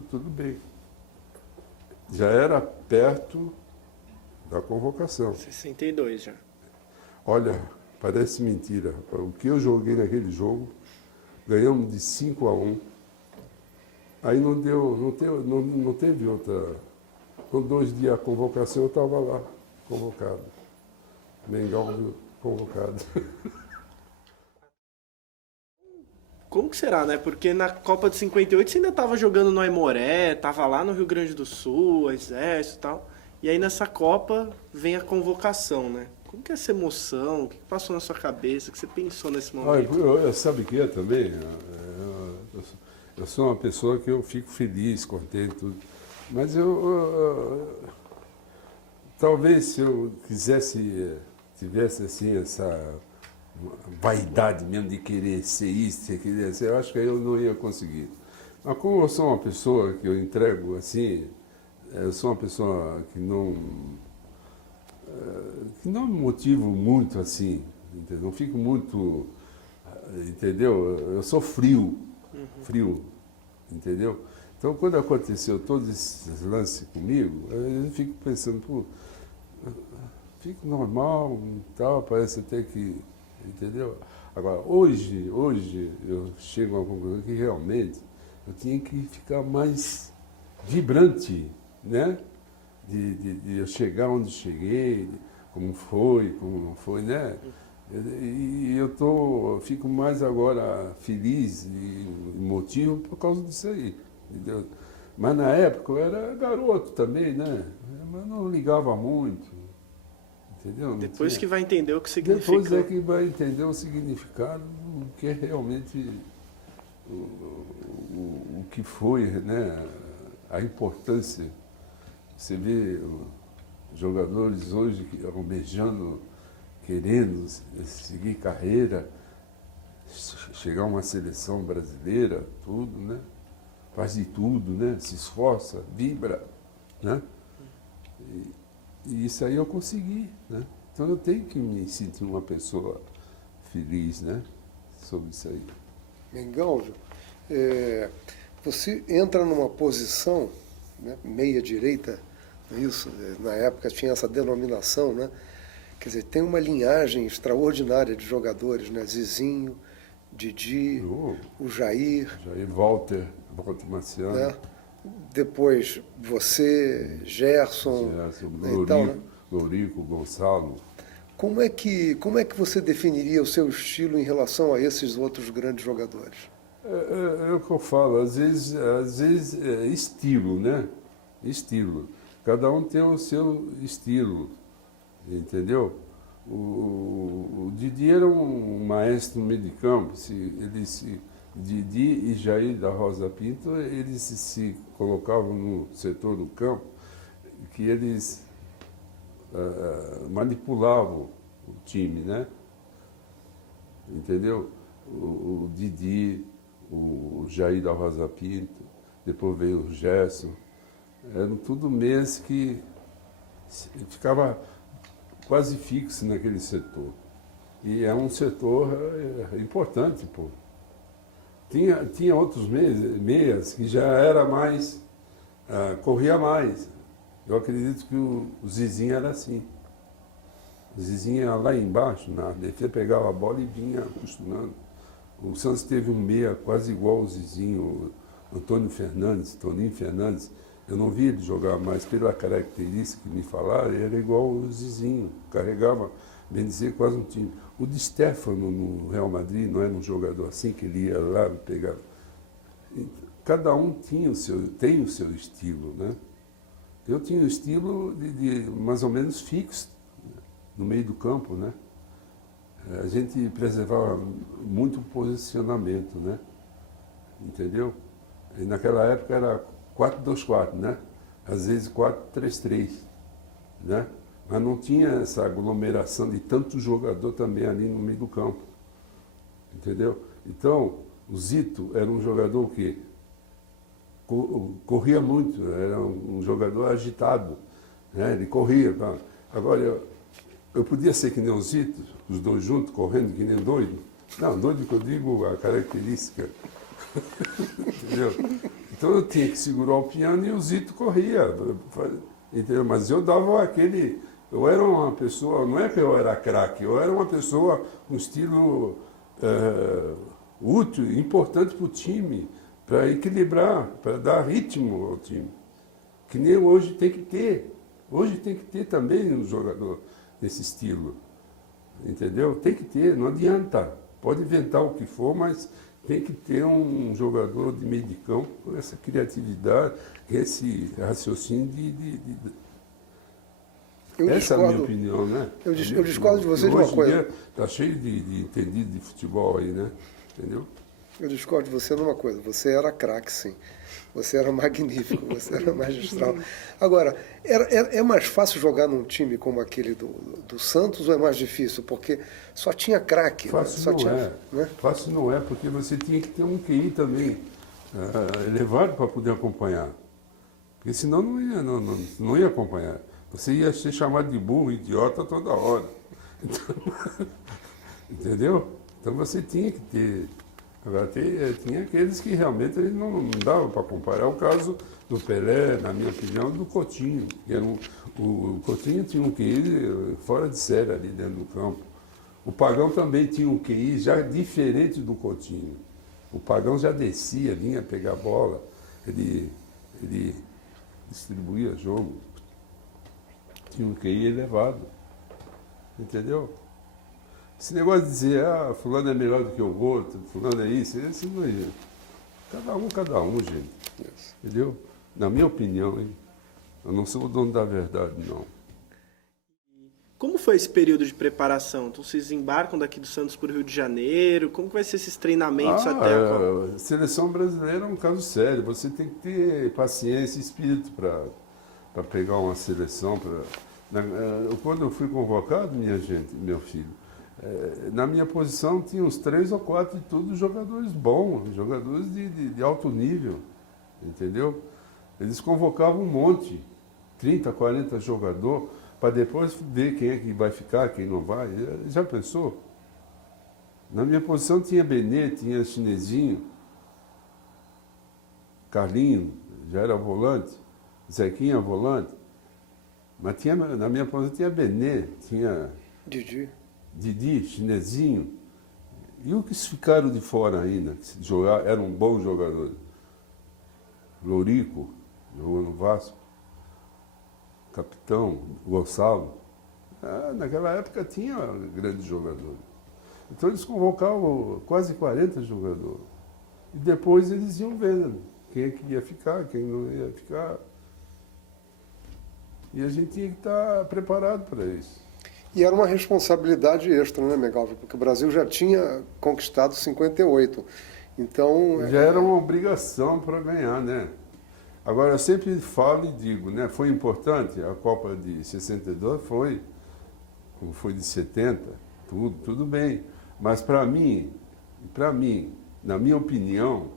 Tudo bem. Já era perto da convocação. 62 já. Olha, parece mentira. O que eu joguei naquele jogo, ganhamos de 5-1. Aí não teve outra. Com 2 dias a convocação, eu estava lá, convocado. Mengão convocado. Como que será, né? Porque na Copa de 58 você ainda estava jogando no Aimoré, estava lá no Rio Grande do Sul, Exército e tal. E aí nessa Copa vem a convocação, né? Como que é essa emoção? O que passou na sua cabeça? O que você pensou nesse momento? Sabe o que é também? Eu sou uma pessoa que eu fico feliz, contente, tudo. Mas talvez se eu tivesse assim essa vaidade mesmo de querer ser isso, de querer ser, eu acho que aí eu não ia conseguir. Mas como eu sou uma pessoa que eu entrego assim, eu sou uma pessoa que não me motivo muito assim, entendeu? Não fico muito, entendeu? Eu sou frio, entendeu? Então, quando aconteceu todos esses lances comigo, eu fico pensando, pô, fico normal e tal, parece até que, entendeu? Agora, hoje eu chego a uma conclusão que realmente eu tinha que ficar mais vibrante, né? De eu chegar onde cheguei, como foi, como não foi, né? E fico mais agora feliz e motivo por causa disso aí, entendeu? Mas na época eu era garoto também, né? Mas não ligava muito, entendeu? Não Depois tinha- que vai entender o que significa. Depois é que vai entender o significado, o que é realmente o que foi, né? A importância. Você vê jogadores hoje que almejando, querendo seguir carreira, chegar a uma seleção brasileira, tudo, né? Faz de tudo, né? Se esforça, vibra, né? E isso aí eu consegui, né? Então eu tenho que me sentir uma pessoa feliz, né? Sobre isso aí. Mengão, você entra numa posição, né, meia-direita, não é isso? Na época tinha essa denominação, né? Quer dizer, tem uma linhagem extraordinária de jogadores, né? Zizinho, Didi, o Jair, Walter Marciano, né? Depois você, Gerson, então, né? Lourico, Gonçalo. Como é que você definiria o seu estilo em relação a esses outros grandes jogadores? É o que eu falo, às vezes é estilo, né? Estilo. Cada um tem o seu estilo, entendeu? O Didi era um maestro no meio de campo. Didi e Jair da Rosa Pinto, eles se colocavam no setor do campo que eles manipulavam o time, né? Entendeu? O Didi, o Jair da Rosa Pinto, depois veio o Gerson. Eram tudo meias que ficava quase fixo naquele setor. E é um setor importante, pô. Tinha outros meias que já era mais, corria mais. Eu acredito que o Zizinho era assim. O Zizinho ia lá embaixo, na defesa, pegava a bola e vinha costurando. O Santos teve um meia quase igual ao Zizinho, Toninho Fernandes. Eu não vi ele jogar, mas pela característica que me falaram, ele era igual ao Zizinho, carregava, bem dizer, quase um time. O Di Stéfano no Real Madrid não era um jogador assim, que ele ia lá e pegava. Cada um tem o seu estilo, né? Eu tinha um estilo de mais ou menos fixo, no meio do campo, né? A gente preservava muito o posicionamento, né? Entendeu? E naquela época era 4-2-4, né? Às vezes 4-3-3, né? Mas não tinha essa aglomeração de tanto jogador também ali no meio do campo, entendeu? Então, o Zito era um jogador que corria muito, era um jogador agitado, né? Ele corria. Tá? Agora, eu podia ser que nem o Zito, os dois juntos, correndo que nem doido. Não, doido que eu digo a característica. Entendeu? Então eu tinha que segurar o piano e o Zito corria. Entendeu? Mas eu dava aquele... Eu era uma pessoa... Não é que eu era craque, eu era uma pessoa com estilo útil, importante para o time, para equilibrar, para dar ritmo ao time. Que nem hoje tem que ter. Hoje tem que ter também um jogador desse estilo. Entendeu? Tem que ter, não adianta. Pode inventar o que for, mas tem que ter um jogador de meio de campo com essa criatividade, esse raciocínio essa é a minha opinião, né? Eu discordo de você de uma coisa. Está cheio de entendido de futebol aí, né? Entendeu? Eu discordo de você numa coisa, você era craque, sim. Você era magnífico, você era magistral. Agora, é mais fácil jogar num time como aquele do Santos ou é mais difícil? Porque só tinha craque. Fácil Só não tinha, é. né? Fácil não é, porque você tinha que ter um QI também elevado para poder acompanhar. Porque senão não ia acompanhar. Você ia ser chamado de burro, idiota toda hora. Então, entendeu? Então você tinha que ter. Agora, tinha aqueles que realmente ele não dava para comparar. É o caso do Pelé, na minha opinião, do Coutinho. Que era o Coutinho tinha um QI fora de série ali dentro do campo. O Pagão também tinha um QI já diferente do Coutinho. O Pagão já descia, vinha pegar a bola, ele distribuía jogo. Tinha um QI elevado. Entendeu? Esse negócio de dizer, fulano é melhor do que o outro, fulano é isso não é. Cada um, gente. Isso. Entendeu? Na minha opinião, hein? Eu não sou o dono da verdade, não. Como foi esse período de preparação? Então, vocês embarcam daqui do Santos para o Rio de Janeiro? Como que vai ser esses treinamentos até a Copa? A seleção brasileira é um caso sério. Você tem que ter paciência e espírito para pegar uma seleção. Quando eu fui convocado, minha gente, meu filho, na minha posição tinha uns 3 ou 4 de todos jogadores bons, jogadores de alto nível, entendeu? Eles convocavam um monte, 30, 40 jogadores, para depois ver quem é que vai ficar, quem não vai. Já pensou? Na minha posição tinha Benê, tinha Chinesinho, Carlinho, já era volante, Zequinha volante, mas na minha posição tinha Benê, tinha Didi, Chinesinho, e os que ficaram de fora ainda, que eram bons jogadores. Lorico, jogou no Vasco, Capitão, Gonçalo. Naquela época tinha grandes jogadores. Então eles convocavam quase 40 jogadores. E depois eles iam vendo quem é que ia ficar, quem não ia ficar. E a gente tinha que estar preparado para isso. E era uma responsabilidade extra, né, Megalvi? Porque o Brasil já tinha conquistado 58. Então... Já era uma obrigação para ganhar, né? Agora, eu sempre falo e digo, né? Foi importante, a Copa de 62 foi, como foi de 70, tudo bem. Mas para mim, na minha opinião,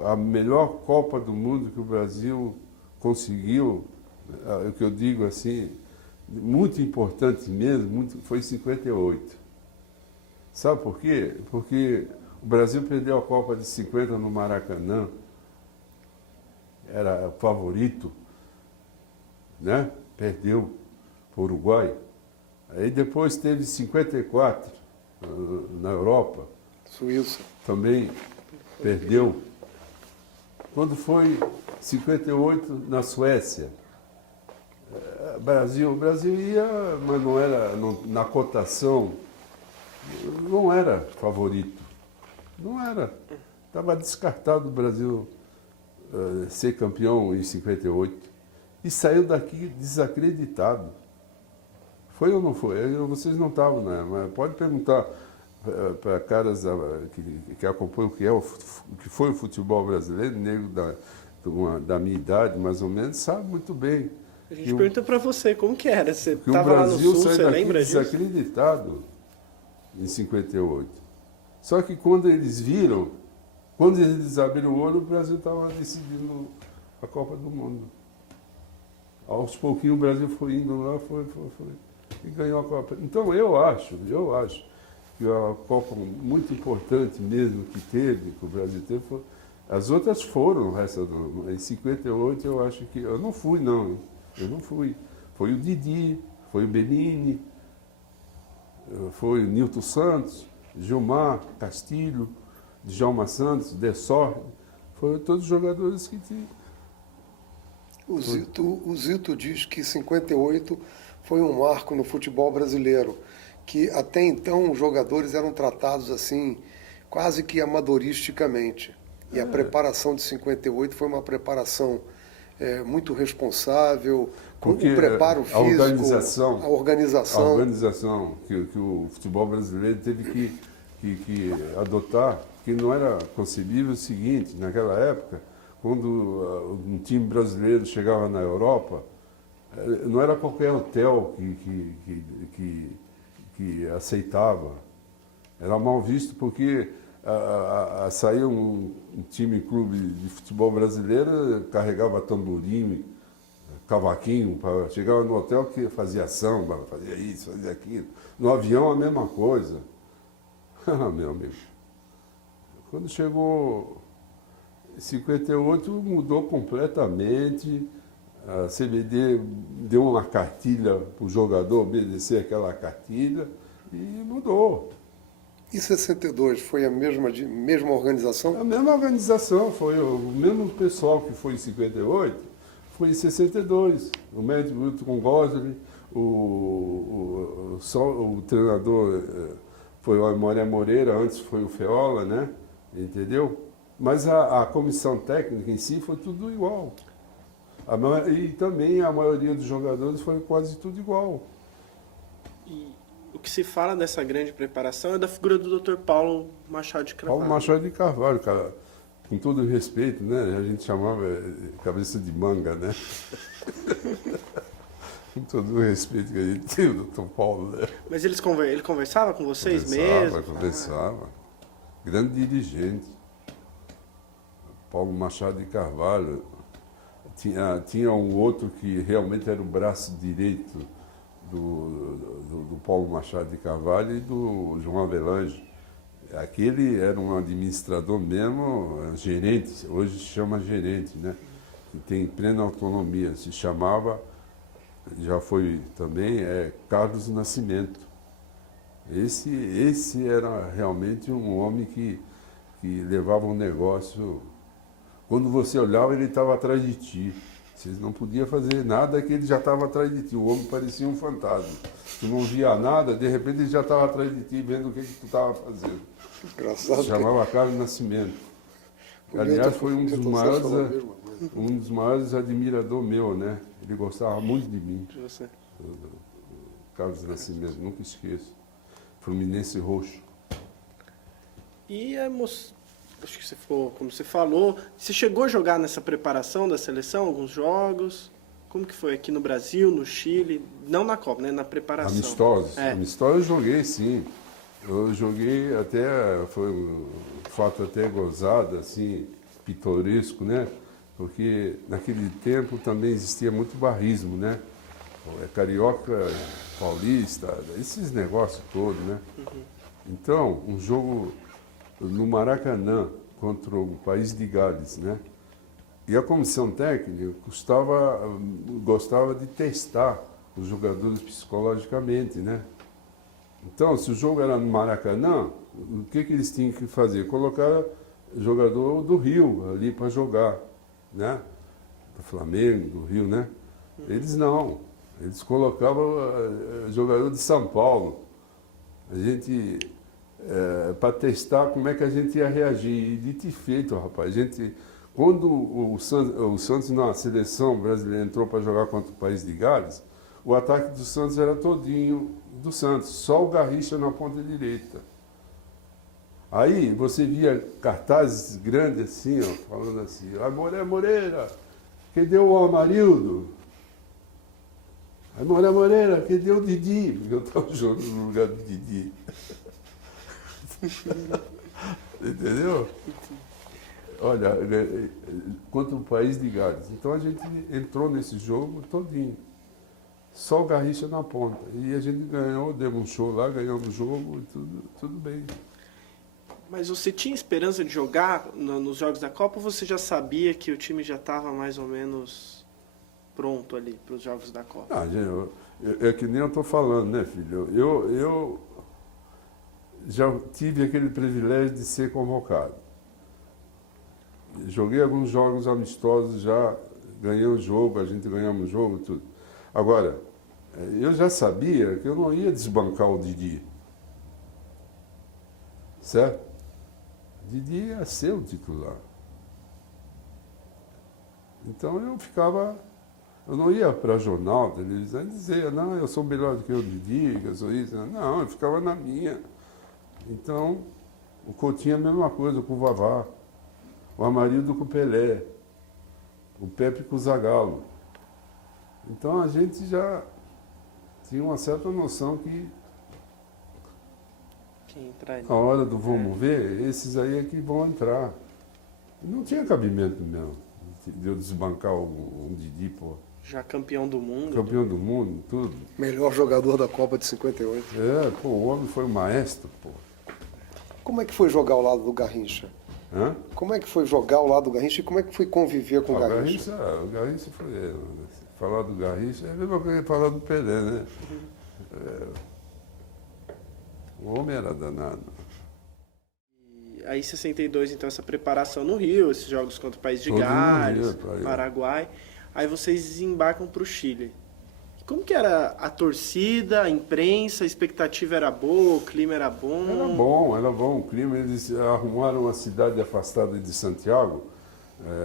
a melhor Copa do Mundo que o Brasil conseguiu, o que eu digo assim, muito importante mesmo, foi 58. Sabe por quê? Porque o Brasil perdeu a Copa de 50 no Maracanã, era favorito, né? Perdeu para o Uruguai. Aí depois teve 54 na Europa. Suíça. Também perdeu. Quando foi 58 na Suécia, o Brasil ia, mas não era, na cotação, não era favorito. Não era. Estava descartado o Brasil ser campeão em 58 e saiu daqui desacreditado. Foi ou não foi? Vocês não estavam, né? Mas pode perguntar para caras que acompanham o que foi o futebol brasileiro, negro da minha idade, mais ou menos, sabe muito bem. A gente pergunta para você, como que era? Você Que o estava lá no Brasil Sul, saiu você daqui lembra disso? desacreditado em 58. Só que quando eles viram, quando eles abriram o olho, o Brasil estava decidindo a Copa do Mundo. Aos pouquinhos o Brasil foi indo lá, foi e ganhou a Copa. Então eu acho que a Copa muito importante mesmo que o Brasil teve, as outras foram, em 58 eu acho que, eu não fui. Foi o Didi, foi o Benini, foi o Nilton Santos, Gilmar, Castilho, Djalma Santos, Dessor, foram todos jogadores que tinham. O Zito diz que 58 foi um marco no futebol brasileiro, que até então os jogadores eram tratados assim, quase que amadoristicamente. E a preparação de 58 foi uma preparação muito responsável, com o preparo físico, a organização que o futebol brasileiro teve que que adotar, que não era concebível o seguinte, naquela época, quando um time brasileiro chegava na Europa, não era qualquer hotel que aceitava. Era mal visto porque saía um clube de futebol brasileiro, carregava tamborim, cavaquinho, chegava no hotel que fazia samba, fazia isso, fazia aquilo. No avião a mesma coisa. Meu amigo, quando chegou em 58 mudou completamente. A CBD deu uma cartilha para o jogador obedecer aquela cartilha e mudou. E 62 foi a mesma organização? A mesma organização, foi o mesmo pessoal que foi em 58, foi em 62. O médico Wilton Gosling, o treinador foi o Aimoré Moreira, antes foi o Feola, né? Entendeu? Mas a comissão técnica em si foi tudo igual. E também a maioria dos jogadores foi quase tudo igual. E o que se fala dessa grande preparação é da figura do Dr. Paulo Machado de Carvalho. Paulo Machado de Carvalho, cara, com todo respeito, né? A gente chamava cabeça de manga, né? Com todo o respeito que a gente tem, o Dr. Paulo, né? Mas ele conversava com vocês mesmo? Conversava. Grande dirigente. Paulo Machado de Carvalho. Tinha um outro que realmente era o braço direito do Paulo Machado de Carvalho e do João Avelange. Aquele era um administrador mesmo, gerente, hoje se chama gerente, né? Que tem plena autonomia. Se chamava, já foi também, Carlos Nascimento. Esse era realmente um homem que levava um negócio. Quando você olhava, ele estava atrás de ti. Você não podia fazer nada que ele já estava atrás de ti. O homem parecia um fantasma. Tu não via nada, de repente ele já estava atrás de ti, vendo o que tu estava fazendo. Engraçado. Se chamava Carlos Nascimento. Aliás, foi um dos maiores admiradores meu, né? Ele gostava muito de mim. De você. Carlos Nascimento, nunca esqueço. Fluminense Roxo. E acho que você ficou, como você falou, você chegou a jogar nessa preparação da seleção, alguns jogos? Como que foi aqui no Brasil, no Chile? Não na Copa, né? Na preparação. Amistosos. Amistosos eu joguei, sim. Eu joguei até, foi um fato até gozado, assim, pitoresco, né? Porque naquele tempo também existia muito barrismo, né? Carioca, paulista, esses negócios todos, né? Uhum. Então, um jogo no Maracanã contra o País de Gales, né? E a comissão técnica gostava de testar os jogadores psicologicamente, né? Então, se o jogo era no Maracanã, o que eles tinham que fazer? Colocar jogador do Rio ali para jogar, né? Do Flamengo, do Rio, né? Eles não. Eles colocavam jogador de São Paulo. A gente, para testar como é que a gente ia reagir. E dito e feito, rapaz. Quando o Santos na seleção brasileira entrou para jogar contra o País de Gales, o ataque do Santos era todinho do Santos, só o Garrincha na ponta direita. Aí você via cartazes grandes assim, ó, falando assim, Moreira, cadê o Amarildo? Moreira, cadê o Didi? Porque eu estava jogando no lugar do Didi. Entendeu? Olha, contra o País de Gales. Então a gente entrou nesse jogo todinho. Só o Garrincha na ponta. E a gente ganhou, demos um show lá, ganhamos o jogo e tudo bem. Mas você tinha esperança de jogar nos Jogos da Copa ou você já sabia que o time já estava mais ou menos pronto ali para os Jogos da Copa? Ah, gente, é que nem eu estou falando, né, filho? Eu já tive aquele privilégio de ser convocado. Joguei alguns jogos amistosos já, ganhei o jogo, a gente ganhamos o jogo, tudo. Agora, eu já sabia que eu não ia desbancar o Didi. Certo? Didi ia ser o titular. Então eu não ia para jornal, televisão, e dizer, não, eu sou melhor do que o Didi, que eu sou isso. Não, eu ficava na minha. Então, o Coutinho é a mesma coisa com o Vavá, o Amarildo com o Pelé, o Pepe com o Zagallo. Então a gente já tinha uma certa noção que entraria. na hora do vamos ver, esses aí é que vão entrar. E não tinha cabimento mesmo de eu desbancar um Didi, pô. Já campeão do mundo. Campeão do mundo, tudo. Melhor jogador da Copa de 58. Pô, o homem foi um maestro, pô. Como é que foi jogar ao lado do Garrincha? Hã? Como é que foi jogar ao lado do Garrincha e como é que foi conviver com o Garrincha? O Garrincha foi. Falar do Garrincha é a mesma coisa que falar do Pelé, né? O homem era danado. E aí, em 62, então, essa preparação no Rio, esses jogos contra o País de Todo Gales, mundo ia pra Paraguai. Aí vocês desembarcam para o Chile. Como que era a torcida, a imprensa, a expectativa era boa, o clima era bom? Era bom o clima. Eles arrumaram uma cidade afastada de Santiago,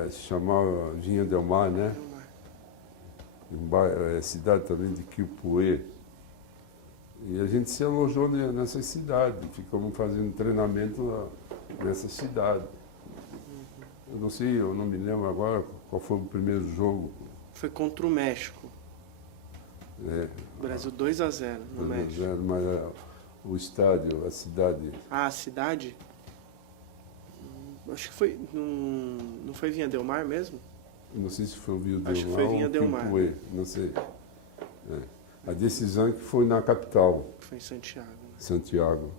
se chamava Vinha del Mar, né? Cidade também de Quilpué. E a gente se alojou nessa cidade, ficamos fazendo treinamento nessa cidade. Eu não sei, eu não me lembro agora qual foi o primeiro jogo. Foi contra o México. Brasil 2-0 no México. Mas o estádio, a cidade... Ah, a cidade? Acho que foi... Não foi Vinha del Mar mesmo? Não sei se foi o Vinha del Mar Acho que foi Vinha del Mar. Quilpué, não sei. A decisão é que foi na capital. Foi em Santiago. Né? Santiago.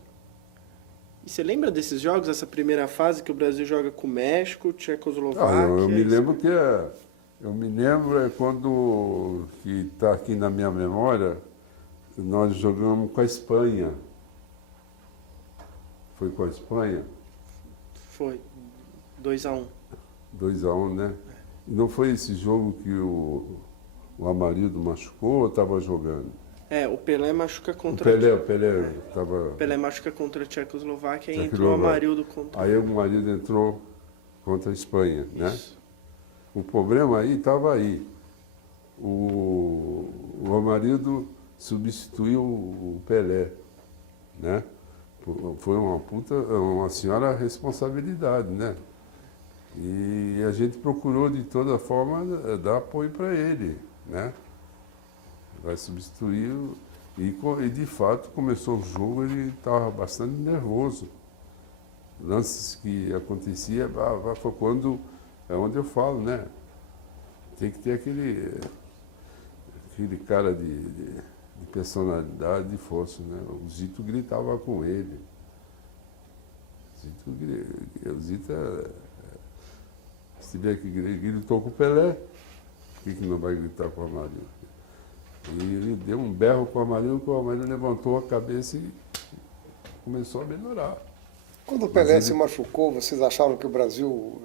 E você lembra desses jogos, essa primeira fase que o Brasil joga com o México, Tchecoslováquia? Eu me lembro quando, que está aqui na minha memória, nós jogamos com a Espanha. Foi com a Espanha? Foi. 2-1. 2-1, né? E não foi esse jogo que o Amarildo machucou ou estava jogando? O Pelé machuca contra... O Pelé estava... Pelé machuca contra a Tchecoslováquia e entrou o Amarildo contra... Aí o Amarildo entrou contra a Espanha, né? Isso. O problema aí estava aí. O Amarildo substituiu o Pelé, né? Foi uma senhora responsabilidade, né? E a gente procurou de toda forma dar apoio para ele, né? Vai substituir e de fato começou o jogo, ele estava bastante nervoso. Lances que acontecia, foi quando, é onde eu falo, né? Tem que ter aquele cara de personalidade, de força, né? O Zito gritava com ele. O Zito, se tiver que gritou com o Pelé, por que não vai gritar com o Amarildo? E ele deu um berro com o Amarildo, que o Amarildo levantou a cabeça e começou a melhorar. Quando o Pelé se machucou, vocês acharam que o Brasil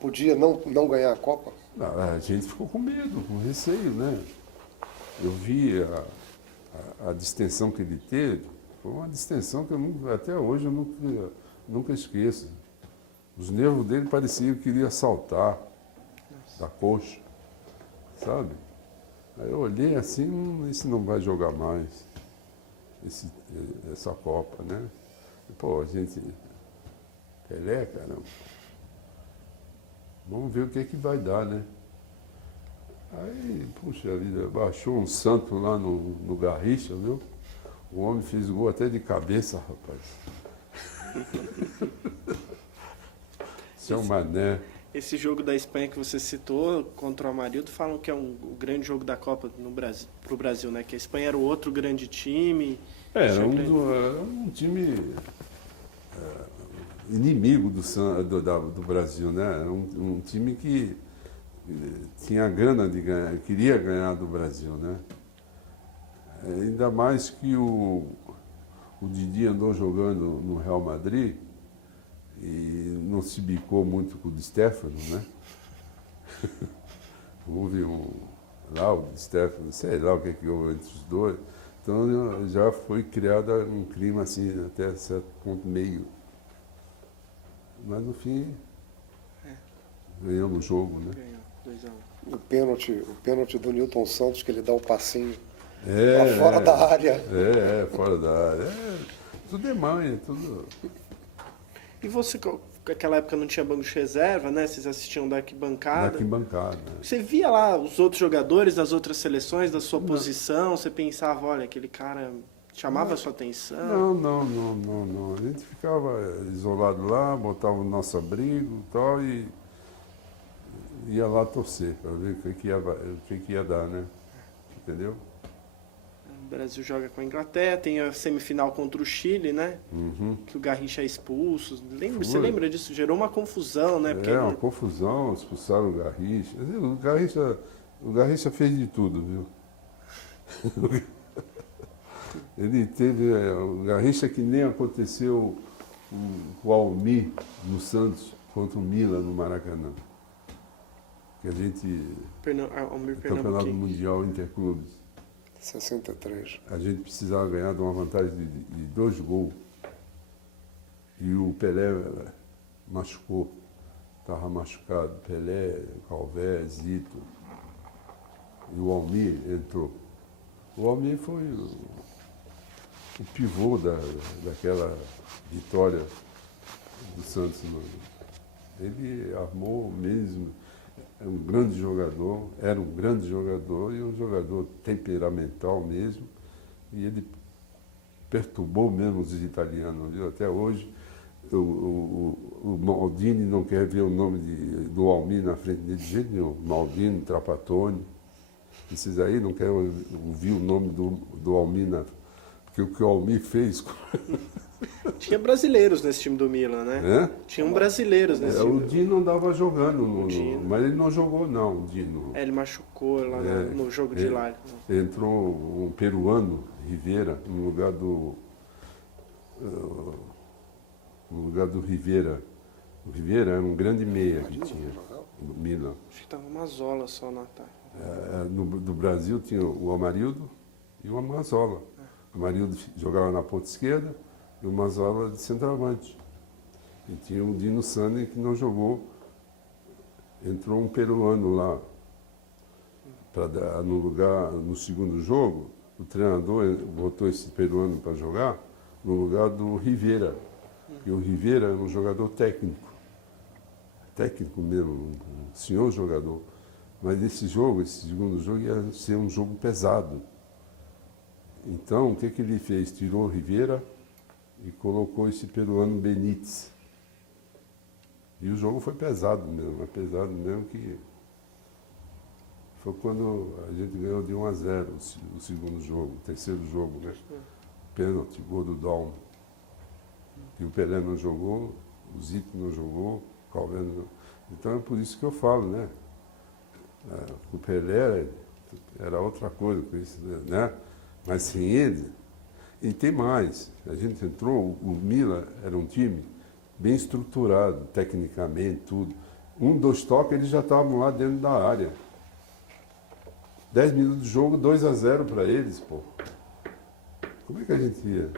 podia não ganhar a Copa? Não, a gente ficou com medo, com receio, né? Eu vi a distensão que ele teve, foi uma distensão que até hoje eu nunca esqueço. Os nervos dele pareciam que queria saltar da coxa, sabe? Aí eu olhei assim, esse não vai jogar mais, essa Copa, né? E, pô, a gente... Pelé, caramba. Vamos ver o que é que vai dar, né? Aí, puxa vida, baixou um santo lá no Garrincha, viu? O homem fez gol até de cabeça, rapaz. Seu Mané. Esse jogo da Espanha que você citou contra o Amarildo, falam que é o grande jogo da Copa para o Brasil, né? Que a Espanha era o outro grande time. Era um time inimigo do Brasil, né? Era um time que tinha gana de ganhar, queria ganhar do Brasil, né? Ainda mais que o Didi andou jogando no Real Madrid e não se bicou muito com o Di Stéfano, né? Houve lá o Di Stéfano, sei lá o que houve entre os dois. Então já foi criado um clima assim, até certo ponto meio. Mas no fim, ganhamos o jogo, né? Ganhou, 2-1. O pênalti do Nilton Santos, que ele dá o passinho Fora da área. Fora da área. Tudo é manha, tudo. E você, naquela época não tinha banco de reserva, né? Vocês assistiam da arquibancada. Daqui bancada. Você via lá os outros jogadores das outras seleções, da sua posição, você pensava, olha, aquele cara chamava a sua atenção? Não. A gente ficava isolado lá, botava o nosso abrigo e tal, e ia lá torcer para ver o que ia dar, né? Entendeu? O Brasil joga com a Inglaterra, tem a semifinal contra o Chile, né? Uhum. Que o Garrincha é expulso. Você Foi. lembra disso? Gerou uma confusão, né? Porque Uma confusão, expulsaram o Garrincha. O Garrincha fez de tudo, viu? Ele teve o Garrincha que nem aconteceu o Almir no Santos contra o Milan no Maracanã. Que a gente, Almir Campeonato Pernambuquinho. Mundial Interclubes, 63. a gente precisava ganhar de uma vantagem de 2 gols. E o Pelé machucou, estava machucado. Pelé, Calvé, Zito. E o Almir entrou. O Almir foi o pivô daquela vitória do Santos. Ele armou mesmo, era um grande jogador e um jogador temperamental mesmo, e ele perturbou mesmo os italianos, viu? Até hoje o Maldini não quer ver o nome do Almir na frente dele de jeito nenhum. Maldini, Trapattoni, esses aí não querem ouvir o nome do Almir porque o que o Almir fez. Tinha brasileiros nesse time do Milan, né? Tinham brasileiros nesse time. O Dino andava jogando, Dino. mas ele não jogou não, o Dino. Ele machucou lá no jogo de lá. Entrou um peruano, Rivera, no lugar do Rivera. O Rivera era um grande meia que tinha no Milan. Acho que tava uma zola só no ataque. Do Brasil tinha o Amarildo e o Amazola. O Amarildo jogava na ponta esquerda e o Amazola de centroavante. E tinha o Dino Sani que não jogou. Entrou um peruano lá no lugar, no segundo jogo. O treinador botou esse peruano para jogar no lugar do Rivera. E o Rivera era um jogador técnico mesmo, um senhor jogador. Mas esse segundo jogo, ia ser um jogo pesado. Então, o que ele fez? Tirou o Rivera e colocou esse peruano Benítez. E o jogo foi pesado mesmo que foi quando a gente ganhou de 1-0 o segundo jogo, o terceiro jogo, né? Pênalti, gol do Dalmo. E o Pelé não jogou, o Zito não jogou, o Calvé não jogou. Então é por isso que eu falo, né? O Pelé era outra coisa, né? Mas sem ele, e tem mais. A gente entrou, o Milan era um time bem estruturado, tecnicamente, tudo. 2 toques, eles já estavam lá dentro da área. 10 minutos de jogo, 2-0 para eles, pô. Como é que a gente ia?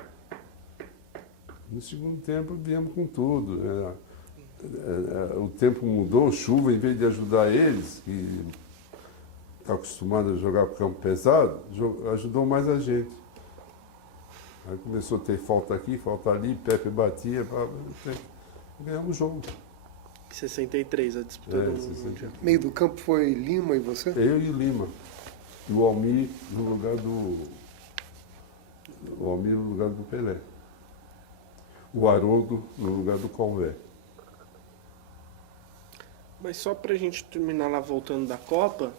No segundo tempo, viemos com tudo. O tempo mudou, chuva, em vez de ajudar eles, que está acostumado a jogar para campo pesado, ajudou mais a gente. Aí começou a ter falta aqui, falta ali, Pepe batia, ganhamos o jogo. 63, a disputa do Mundial. Meio do campo foi Lima e você? Eu e o Lima. E o Almir no lugar do Pelé. O Haroldo no lugar do Calvé. Mas só pra gente terminar lá voltando da Copa,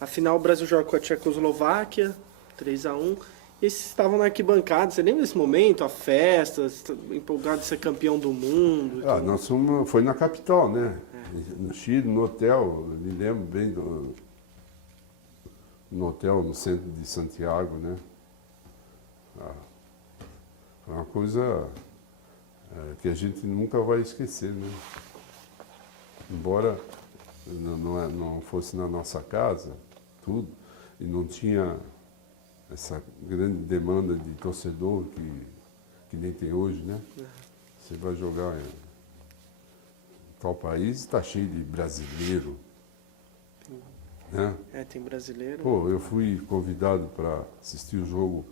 afinal o Brasil joga com a Tchecoslováquia, 3-1. E vocês estavam na arquibancada, você lembra desse momento, a festa, empolgado de ser campeão do mundo? Nós foi na capital, né? No Chile, no hotel, me lembro bem no hotel no centro de Santiago, né? Foi uma coisa que a gente nunca vai esquecer, né? Embora não fosse na nossa casa, tudo, e não tinha essa grande demanda de torcedor que nem tem hoje, né? Você vai jogar em tal país, está cheio de brasileiro, né? Tem brasileiro. Pô, eu fui convidado para assistir o jogo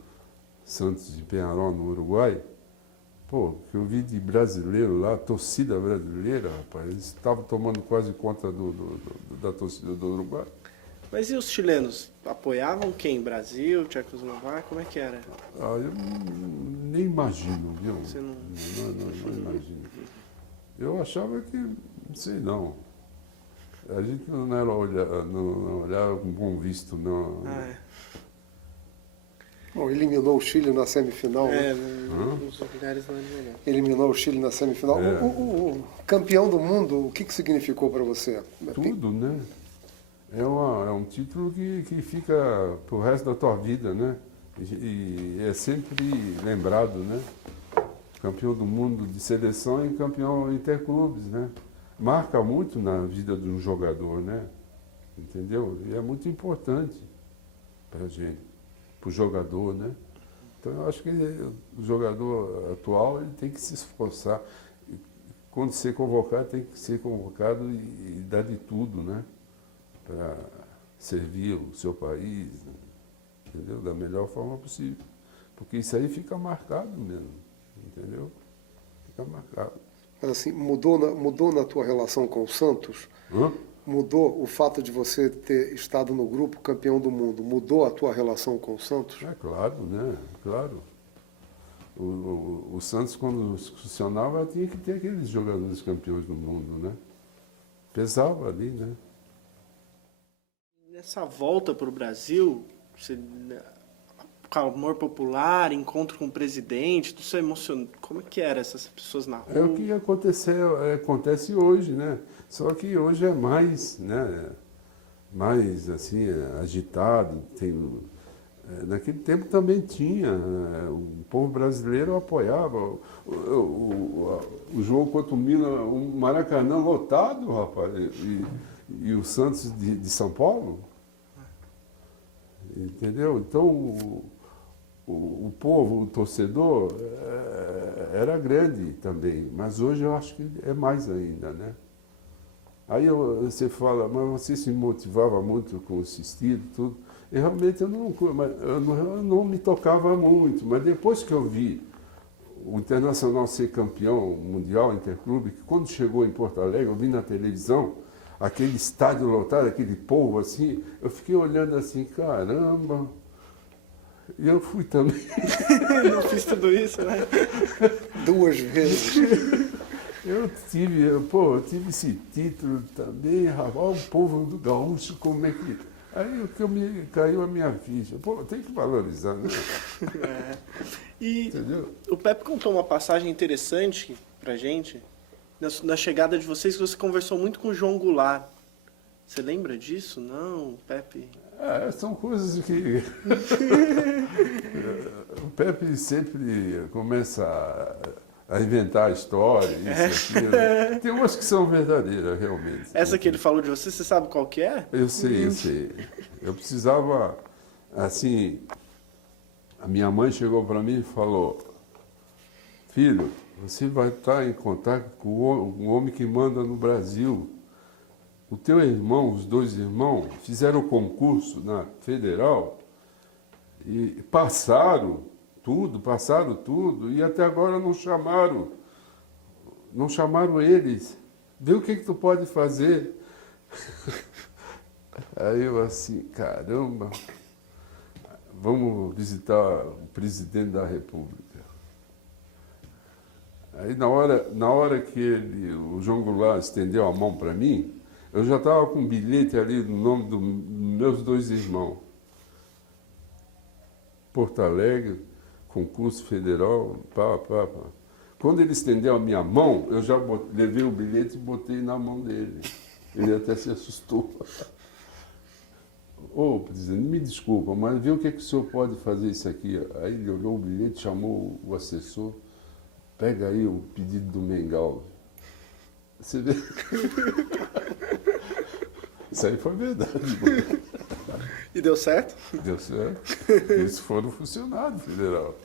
Santos e Peñarol no Uruguai, pô, que eu vi de brasileiro lá, torcida brasileira, rapaz, eles estavam tomando quase conta da torcida do Uruguai. Mas e os chilenos? Apoiavam quem? Brasil, Tchecoslováquia? Como é que era? Ah, eu nem imagino, viu? Você não... Não imagino. Eu achava que, não sei não, a gente não era não olhava com bom visto, não. Ah, é. Bom, eliminou o Chile na semifinal. É, Né? nos lugares não é melhor. Eliminou o Chile na semifinal. É. O campeão do mundo, o que significou para você? Tudo, né? É um título que fica pro resto da tua vida, né? E é sempre lembrado, né? Campeão do mundo de seleção e campeão interclubes, né? Marca muito na vida de um jogador, né? Entendeu? E é muito importante para a gente, para o jogador, né? Então eu acho que o jogador atual ele tem que se esforçar. E quando ser convocado, tem que ser convocado e dar de tudo, né? Para servir o seu país, entendeu? Da melhor forma possível. Porque isso aí fica marcado mesmo, entendeu? Fica marcado. Mas assim, mudou na tua relação com o Santos? Hã? Mudou o fato de você ter estado no grupo campeão do mundo? Mudou a tua relação com o Santos? É claro, né? Claro. O Santos, quando funcionava, tinha que ter aqueles jogadores campeões do mundo, né? Pesava ali, né? Nessa volta para o Brasil, você, clamor popular, encontro com o presidente, tudo isso é emocionante. Como é que eram essas pessoas na rua? É o que acontece hoje, né? Só que hoje é mais, né? Mais assim, agitado. Naquele tempo também tinha. O povo brasileiro apoiava. O jogo contra o Milan, o Maracanã lotado, rapaz. E o Santos de São Paulo. Entendeu? Então, o povo, o torcedor, era grande também, mas hoje eu acho que é mais ainda, né? Aí você fala, mas você se motivava muito com esse estilo, tudo. E realmente eu não me tocava muito, mas depois que eu vi o Internacional ser campeão mundial interclube, que quando chegou em Porto Alegre, eu vi na televisão, aquele estádio lotado, aquele povo assim, eu fiquei olhando assim, caramba, e eu fui também. Eu fiz tudo isso, né? 2 vezes. Eu tive esse título também, rapaz, o povo do gaúcho, como é que... Aí caiu a minha ficha. Pô, tem que valorizar, né? É. E Entendeu? o Pepe contou uma passagem interessante pra gente, na chegada de vocês, que você conversou muito com o João Goulart. Você lembra disso? Não, Pepe... São coisas que... O Pepe sempre começa a inventar história, isso, aquilo. Tem umas que são verdadeiras, realmente. Essa que ele falou de você, você sabe qual que é? Eu sei. Eu precisava, assim... A minha mãe chegou para mim e falou, filho, você vai estar em contato com o homem que manda no Brasil. O teu irmão, os 2 irmãos, fizeram o concurso na Federal e passaram tudo, e até agora não chamaram eles. Vê o que tu pode fazer. Aí eu assim, caramba, vamos visitar o presidente da República. Aí na hora que o João Goulart estendeu a mão para mim, eu já estava com um bilhete ali no nome dos meus 2 irmãos. Porto Alegre, concurso federal, pá. Quando ele estendeu a minha mão, eu já levei o bilhete e botei na mão dele. Ele até se assustou. Ô, presidente, me desculpa, mas vê o que o senhor pode fazer isso aqui. Aí ele olhou o bilhete, chamou o assessor, pega aí o pedido do Mengal. Você vê? Isso aí foi verdade. E deu certo? Deu certo. Eles foram funcionários federal.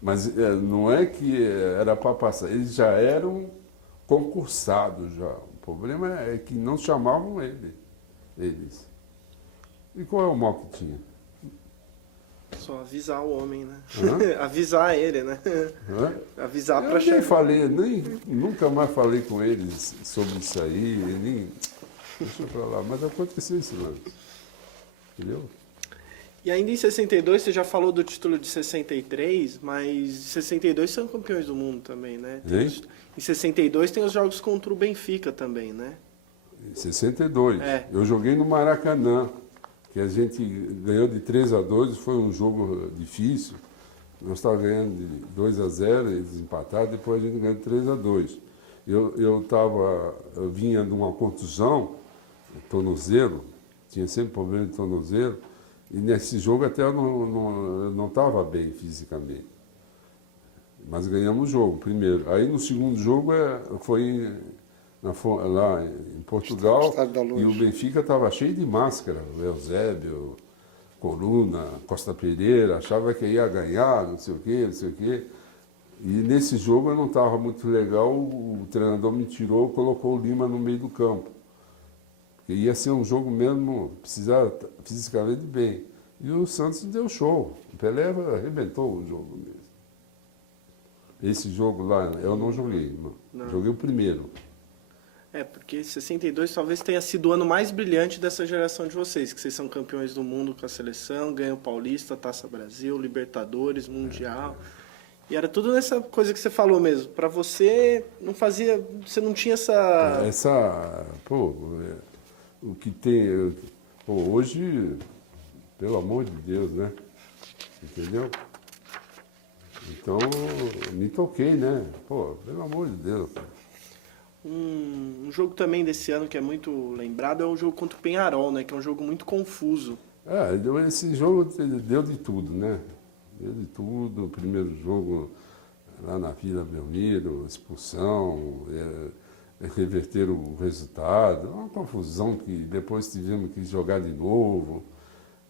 Mas não é que era para passar, eles já eram concursados já. O problema é que não chamavam eles. E qual é o mal que tinha? Só avisar o homem, né? Hã? Avisar ele, né? Hã? Avisar Eu para nem chegar. falei, nunca mais falei com eles sobre isso aí, nem, deixa pra lá, mas aconteceu esse lance, entendeu? E ainda em 62, você já falou do título de 63, mas em 62 são campeões do mundo também, né? Hein? Em 62 tem os jogos contra o Benfica também, né? Em 62, É. eu joguei no Maracanã, que a gente ganhou de 3-2, foi um jogo difícil. Nós estávamos ganhando de 2-0, eles empataram, depois a gente ganhou de 3-2. Eu vinha de uma contusão, tornozelo, tinha sempre problema de tornozelo, e nesse jogo até eu não estava bem fisicamente. Mas ganhamos o jogo primeiro. Aí no segundo jogo foi lá em Portugal, Estádio da Luz. e o Benfica estava cheio de máscara, o Eusébio, Coruna, Costa Pereira, achava que ia ganhar, não sei o quê, não sei o quê. E nesse jogo eu não estava muito legal, o treinador me tirou, colocou o Lima no meio do campo. Porque ia ser um jogo mesmo, precisava fisicamente bem. E o Santos deu show. O Pelé arrebentou o jogo mesmo. Esse jogo lá, eu não joguei, Não. joguei o primeiro. Porque 62 talvez tenha sido o ano mais brilhante dessa geração de vocês, que vocês são campeões do mundo com a seleção, ganham Paulista, Taça Brasil, Libertadores, Mundial. E era tudo nessa coisa que você falou mesmo. Para você, você não tinha essa... O que tem, hoje, pelo amor de Deus, né? Entendeu? Então, me toquei, né? Pelo amor de Deus. Um jogo também desse ano que é muito lembrado é o jogo contra o Penharol, né? Que é um jogo muito confuso. Esse jogo deu de tudo, né? Deu de tudo. O primeiro jogo lá na Vila Belmiro, expulsão, reverter o resultado. Uma confusão que depois tivemos que jogar de novo.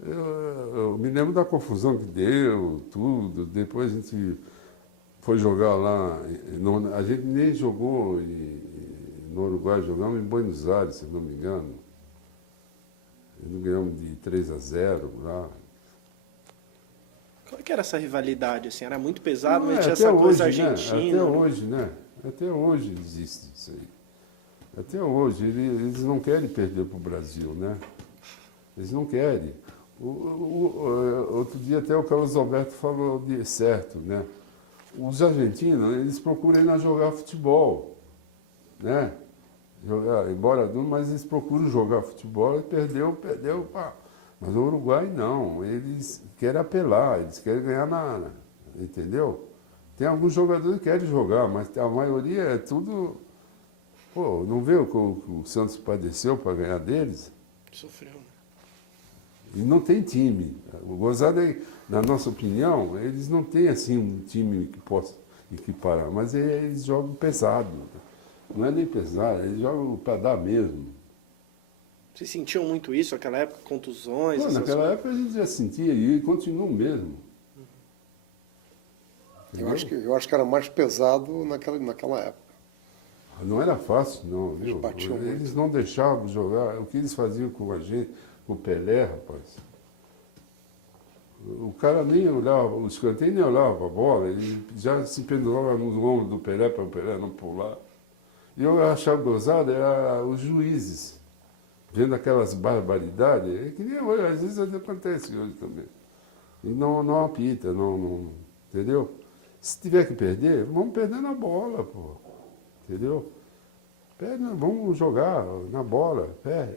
Eu me lembro da confusão que deu, tudo. Depois a gente foi jogar lá. A gente nem jogou no Uruguai, jogamos em Buenos Aires, se não me engano. Nós ganhamos de 3-0 lá. Qual que era essa rivalidade? Assim? Era muito pesado, mas Não, tinha até essa coisa hoje, né? argentina. Até hoje, né? Até hoje existe isso aí. Até hoje. Eles não querem perder para o Brasil, né? Eles não querem. Outro dia até o Carlos Alberto falou certo, né? Os argentinos, eles procuram ir lá jogar futebol, né? Mas eles procuram jogar futebol e perdeu, pá. Mas o Uruguai não, eles querem apelar, eles querem ganhar entendeu? Tem alguns jogadores que querem jogar, mas a maioria é tudo... não vê o que o Santos padeceu para ganhar deles? Sofreu, né? E não tem time. O gozado é, na nossa opinião, eles não têm assim um time que possa equiparar, mas eles jogam pesado. Não é nem pesado, eles jogam para dar mesmo. Vocês sentiam muito isso naquela época? Contusões? essas Naquela coisas? época a gente já sentia e continua mesmo. Eu acho que era mais pesado naquela época. Não era fácil, não, viu? batiam muito. Eles não deixavam jogar. O que eles faziam com a gente, com o Pelé, rapaz. O cara nem olhava, o escanteio nem olhava para a bola, ele já se pendurava no ombro do Pelé para o Pelé não pular. E eu achava gozado, era os juízes, vendo aquelas barbaridades, que nem hoje, às vezes acontece hoje também. E não apita, entendeu? Se tiver que perder, vamos perder na bola, pô. Entendeu? Vamos jogar na bola, perde.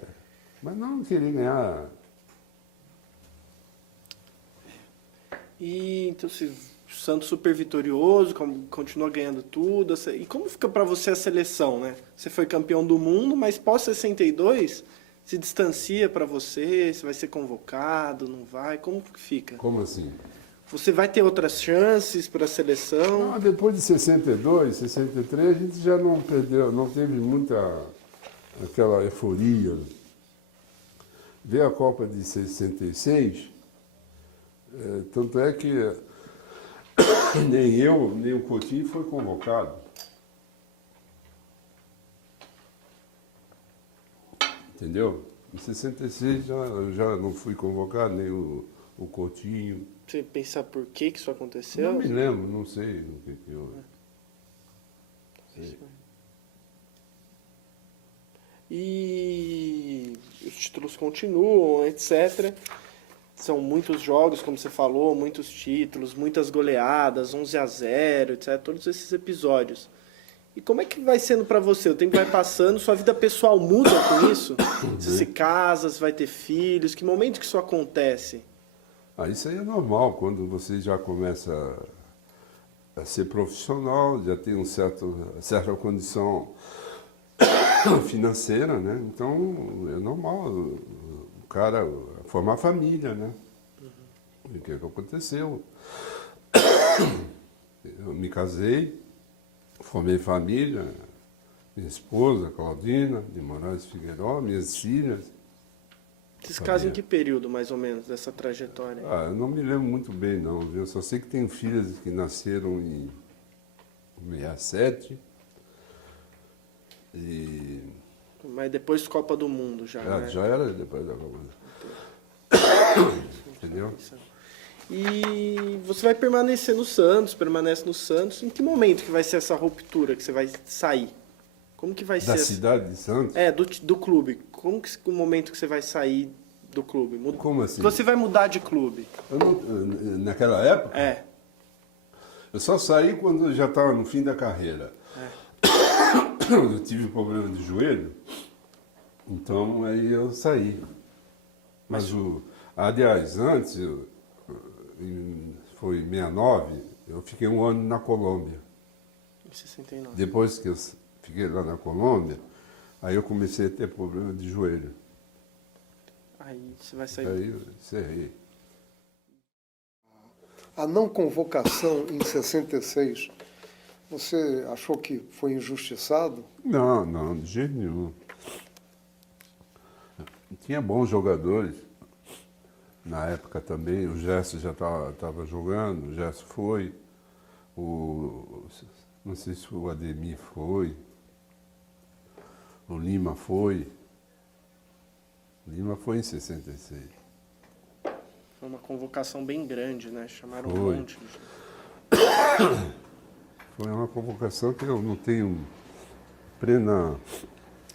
Mas não querer ganhar. E então, o Santos super vitorioso, continua ganhando tudo. E como fica para você a seleção, né? Você foi campeão do mundo, mas pós 62 se distancia para você? Você vai ser convocado, não vai? Como que fica? Como assim? Você vai ter outras chances para a seleção? Não, depois de 62, 63, a gente já não perdeu, não teve muita aquela euforia. Veio a Copa de 66, tanto é que nem eu, nem o Coutinho foi convocado. Entendeu? Em 66 eu já não fui convocado, nem o o Coutinho. Você pensar por que isso aconteceu? Não me lembro, não sei o que houve. Sei. E os títulos continuam, etc. São muitos jogos, como você falou, muitos títulos, muitas goleadas, 11-0, etc. Todos esses episódios. E como é que vai sendo pra você? O tempo vai passando, sua vida pessoal muda com isso? Você se casa, você vai ter filhos? Que momento que isso acontece? Isso aí é normal, quando você já começa a ser profissional, já tem certa condição financeira, né? Então é normal o cara formar família, né? E o que aconteceu? Eu me casei, formei família, minha esposa, Claudina, de Moraes Figueiró, minhas filhas. Vocês casam em que período, mais ou menos, dessa trajetória? Eu não me lembro muito bem, não, viu? Só sei que tenho filhas que nasceram em 67. E... Mas depois Copa do Mundo já, né? Já era depois da Copa. Entendeu? E você vai permanecer no Santos, permanece no Santos. Em que momento que vai ser essa ruptura, que você vai sair? Como que vai ser? Da cidade de Santos? Do clube. Como que o momento que você vai sair do clube? Como assim? Você vai mudar de clube? Naquela época? É. Eu só saí quando eu já estava no fim da carreira. Eu tive um problema de joelho, então aí eu saí. Mas aliás, antes, foi em 69, eu fiquei um ano na Colômbia. Em 69. Depois que eu fiquei lá na Colômbia, aí eu comecei a ter problema de joelho. Aí você vai sair. Aí eu encerrei. A não convocação em 66, você achou que foi injustiçado? Não, de jeito nenhum. Tinha bons jogadores. Na época também, o Gerson já estava jogando, o Gerson foi. Não sei se o Ademir foi. O Lima foi. O Lima foi em 66. Foi uma convocação bem grande, né? Chamaram Foi. um monte de gente. Foi uma convocação que eu não tenho plena...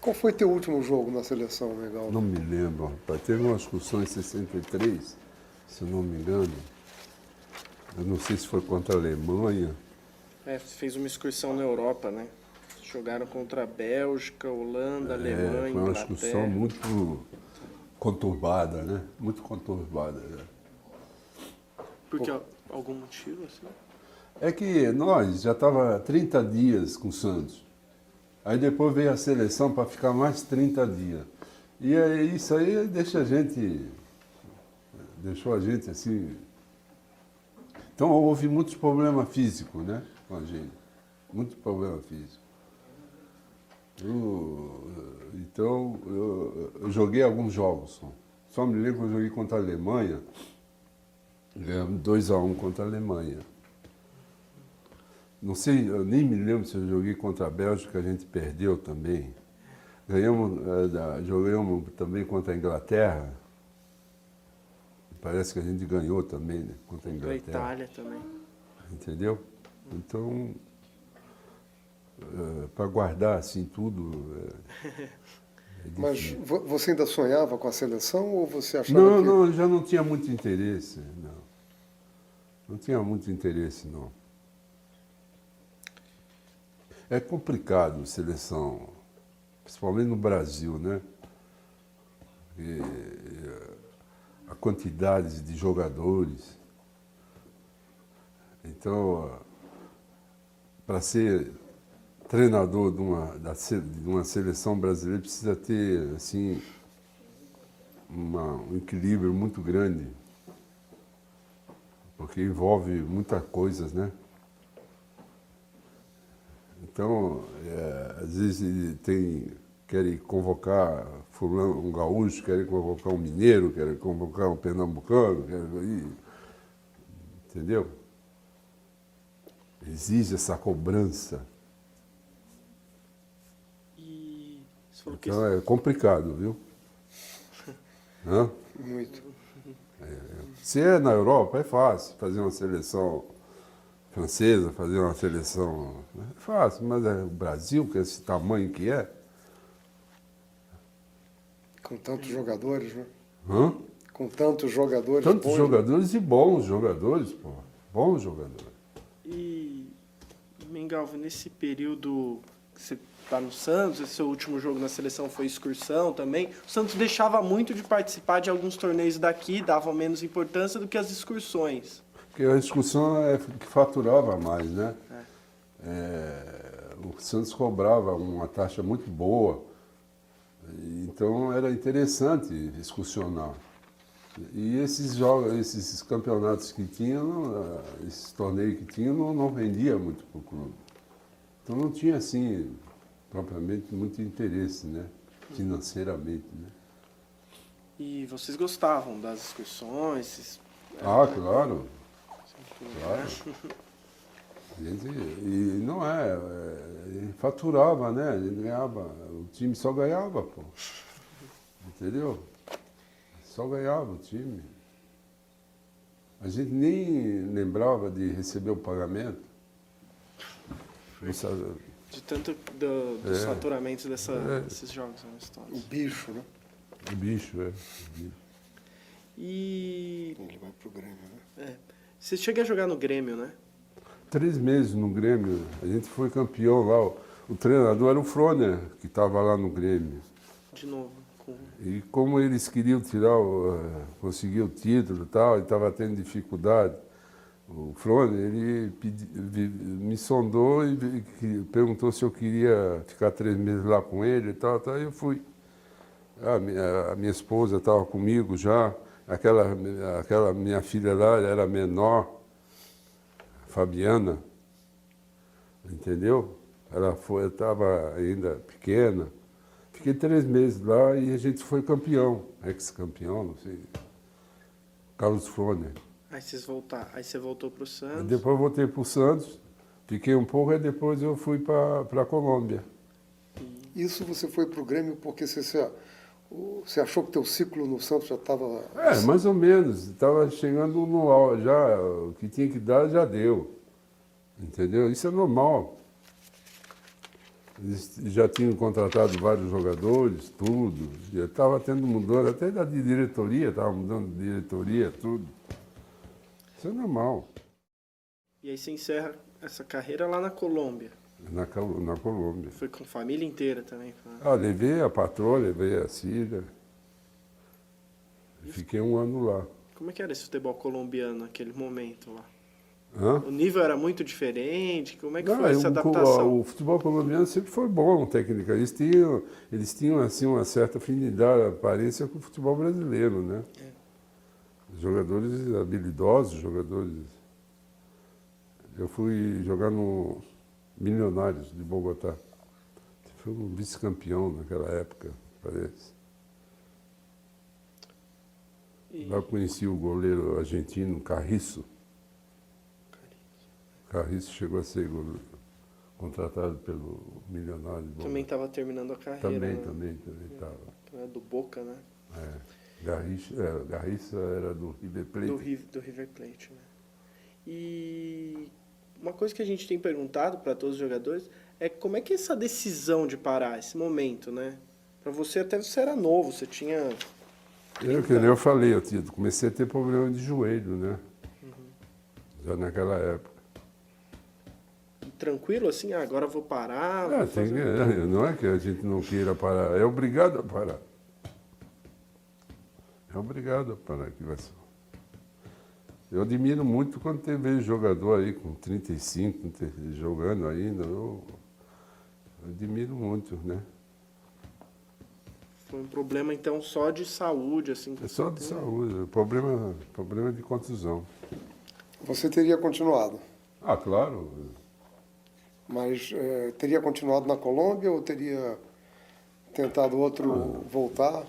Qual foi teu último jogo na seleção, Mengal? Não me lembro, rapaz. Teve uma excursão em 63, se eu não me engano. Eu não sei se foi contra a Alemanha. Fez uma excursão na Europa, né? Jogaram contra a Bélgica, Holanda, Alemanha, Foi uma Inglaterra. excursão muito conturbada, né? Muito conturbada. Né? Por que algum motivo, assim? É que nós já estava 30 dias com o Santos. Aí depois veio a seleção para ficar mais 30 dias. E aí, isso aí deixou a gente assim... Então houve muitos problemas físicos, né, com a gente. Muito problema físico. Então eu joguei alguns jogos. Só me lembro que eu joguei contra a Alemanha. Ganhamos 2-1 contra a Alemanha. Não sei, eu nem me lembro se eu joguei contra a Bélgica, a gente perdeu também. Jogamos também contra a Inglaterra. Parece que a gente ganhou também, né? Contra a Contra a Inglaterra. Itália também. Entendeu? Então, para guardar assim tudo... Mas você ainda sonhava com a seleção ou você achava que... Não, já não tinha muito interesse, não. Não tinha muito interesse, não. É complicado seleção, principalmente no Brasil, né? E a quantidade de jogadores. Então, para ser treinador de uma seleção brasileira, precisa ter assim, um equilíbrio muito grande, porque envolve muitas coisas, né? Então, às vezes querem convocar fulano, um gaúcho, querem convocar um mineiro, querem convocar um pernambucano, entendeu? Exige essa cobrança. E você falou que Então é complicado, viu? Hã? Muito. Se é na Europa, é fácil fazer uma seleção francesa, fazer uma seleção... É fácil, mas é o Brasil, que é esse tamanho que é... Com tantos jogadores, né? Hã? Com tantos jogadores Tantos bons, jogadores e bons jogadores, pô. Bons jogadores. E, Mengalvo, nesse período que você está no Santos, esse seu último jogo na seleção foi excursão também, o Santos deixava muito de participar de alguns torneios daqui, dava menos importância do que as excursões. Porque a excursão é que faturava mais, né? O Santos cobrava uma taxa muito boa, então era interessante excursionar. E esses jogos, esses campeonatos que tinham, esses torneios que tinham, não vendia muito para o clube. Então não tinha, assim, propriamente muito interesse, né? Financeiramente, né? E vocês gostavam das excursões? Ah, claro. Claro. E não ele faturava, né? Ele ganhava, o time só ganhava, pô. Entendeu? Só ganhava o time. A gente nem lembrava de receber o pagamento. De tanto dos faturamentos desses jogos O amistosos. bicho, né? O bicho, O bicho. E Ele vai pro Grêmio, né? você chega a jogar no Grêmio, né? 3 meses no Grêmio, a gente foi campeão lá. O treinador era o Froner, que estava lá no Grêmio. De novo. E como eles queriam conseguir o título e tal, e estava tendo dificuldade, o Froner, ele me sondou e perguntou se eu queria ficar 3 meses lá com ele e tal, e eu fui. A minha esposa estava comigo já, aquela minha filha lá era menor, Fabiana, entendeu? Ela estava ainda pequena. Fiquei 3 meses lá e a gente foi campeão, ex-campeão, não sei. Carlos Froner. Aí você voltou para o Santos. Depois eu voltei para o Santos, fiquei um pouco e depois eu fui para a Colômbia. Isso você foi pro Grêmio porque você achou que teu ciclo no Santos já estava... Mais ou menos. Estava chegando no auge, já o que tinha que dar já deu. Entendeu? Isso é normal. Eles já tinham contratado vários jogadores, tudo. Já estava tendo mudança, até da diretoria, estava mudando de diretoria, tudo. Isso é normal. E aí você encerra essa carreira lá na Colômbia. Na Colômbia. Foi com família inteira também? Levei a patroa, levei a Cília. Fiquei 1 ano lá. Como é que era esse futebol colombiano naquele momento lá? Hã? O nível era muito diferente? Como é que Não, foi essa adaptação? o futebol colombiano sempre foi bom, técnica. Eles tinham assim, uma certa afinidade, aparência com o futebol brasileiro, né? Jogadores habilidosos, jogadores... Eu fui jogar no Milionários de Bogotá. Fui um vice-campeão naquela época, parece. Lá eu conheci o goleiro argentino, Carriço. Carriço chegou a ser contratado pelo Milionário de Bogotá. Também estava terminando a carreira. Também estava. Era do Boca, né? Garriça era do River Plate. Do River Plate, né? E uma coisa que a gente tem perguntado para todos os jogadores é como é que é essa decisão de parar, esse momento, né? Para você, até você era novo, você tinha... Que nem eu falei, eu comecei a ter problema de joelho, né? Já naquela época. Tranquilo, assim, agora eu vou parar... Não é que a gente não queira parar, é obrigado a parar. É obrigado a parar aqui, vai ser. Eu admiro muito quando tem vejo jogador aí com 35, jogando ainda. Eu admiro muito, né? Foi um problema, então, só de saúde, assim? É só de saúde, problema de contusão. Você teria continuado? Claro. Mas teria continuado na Colômbia ou teria tentado voltar?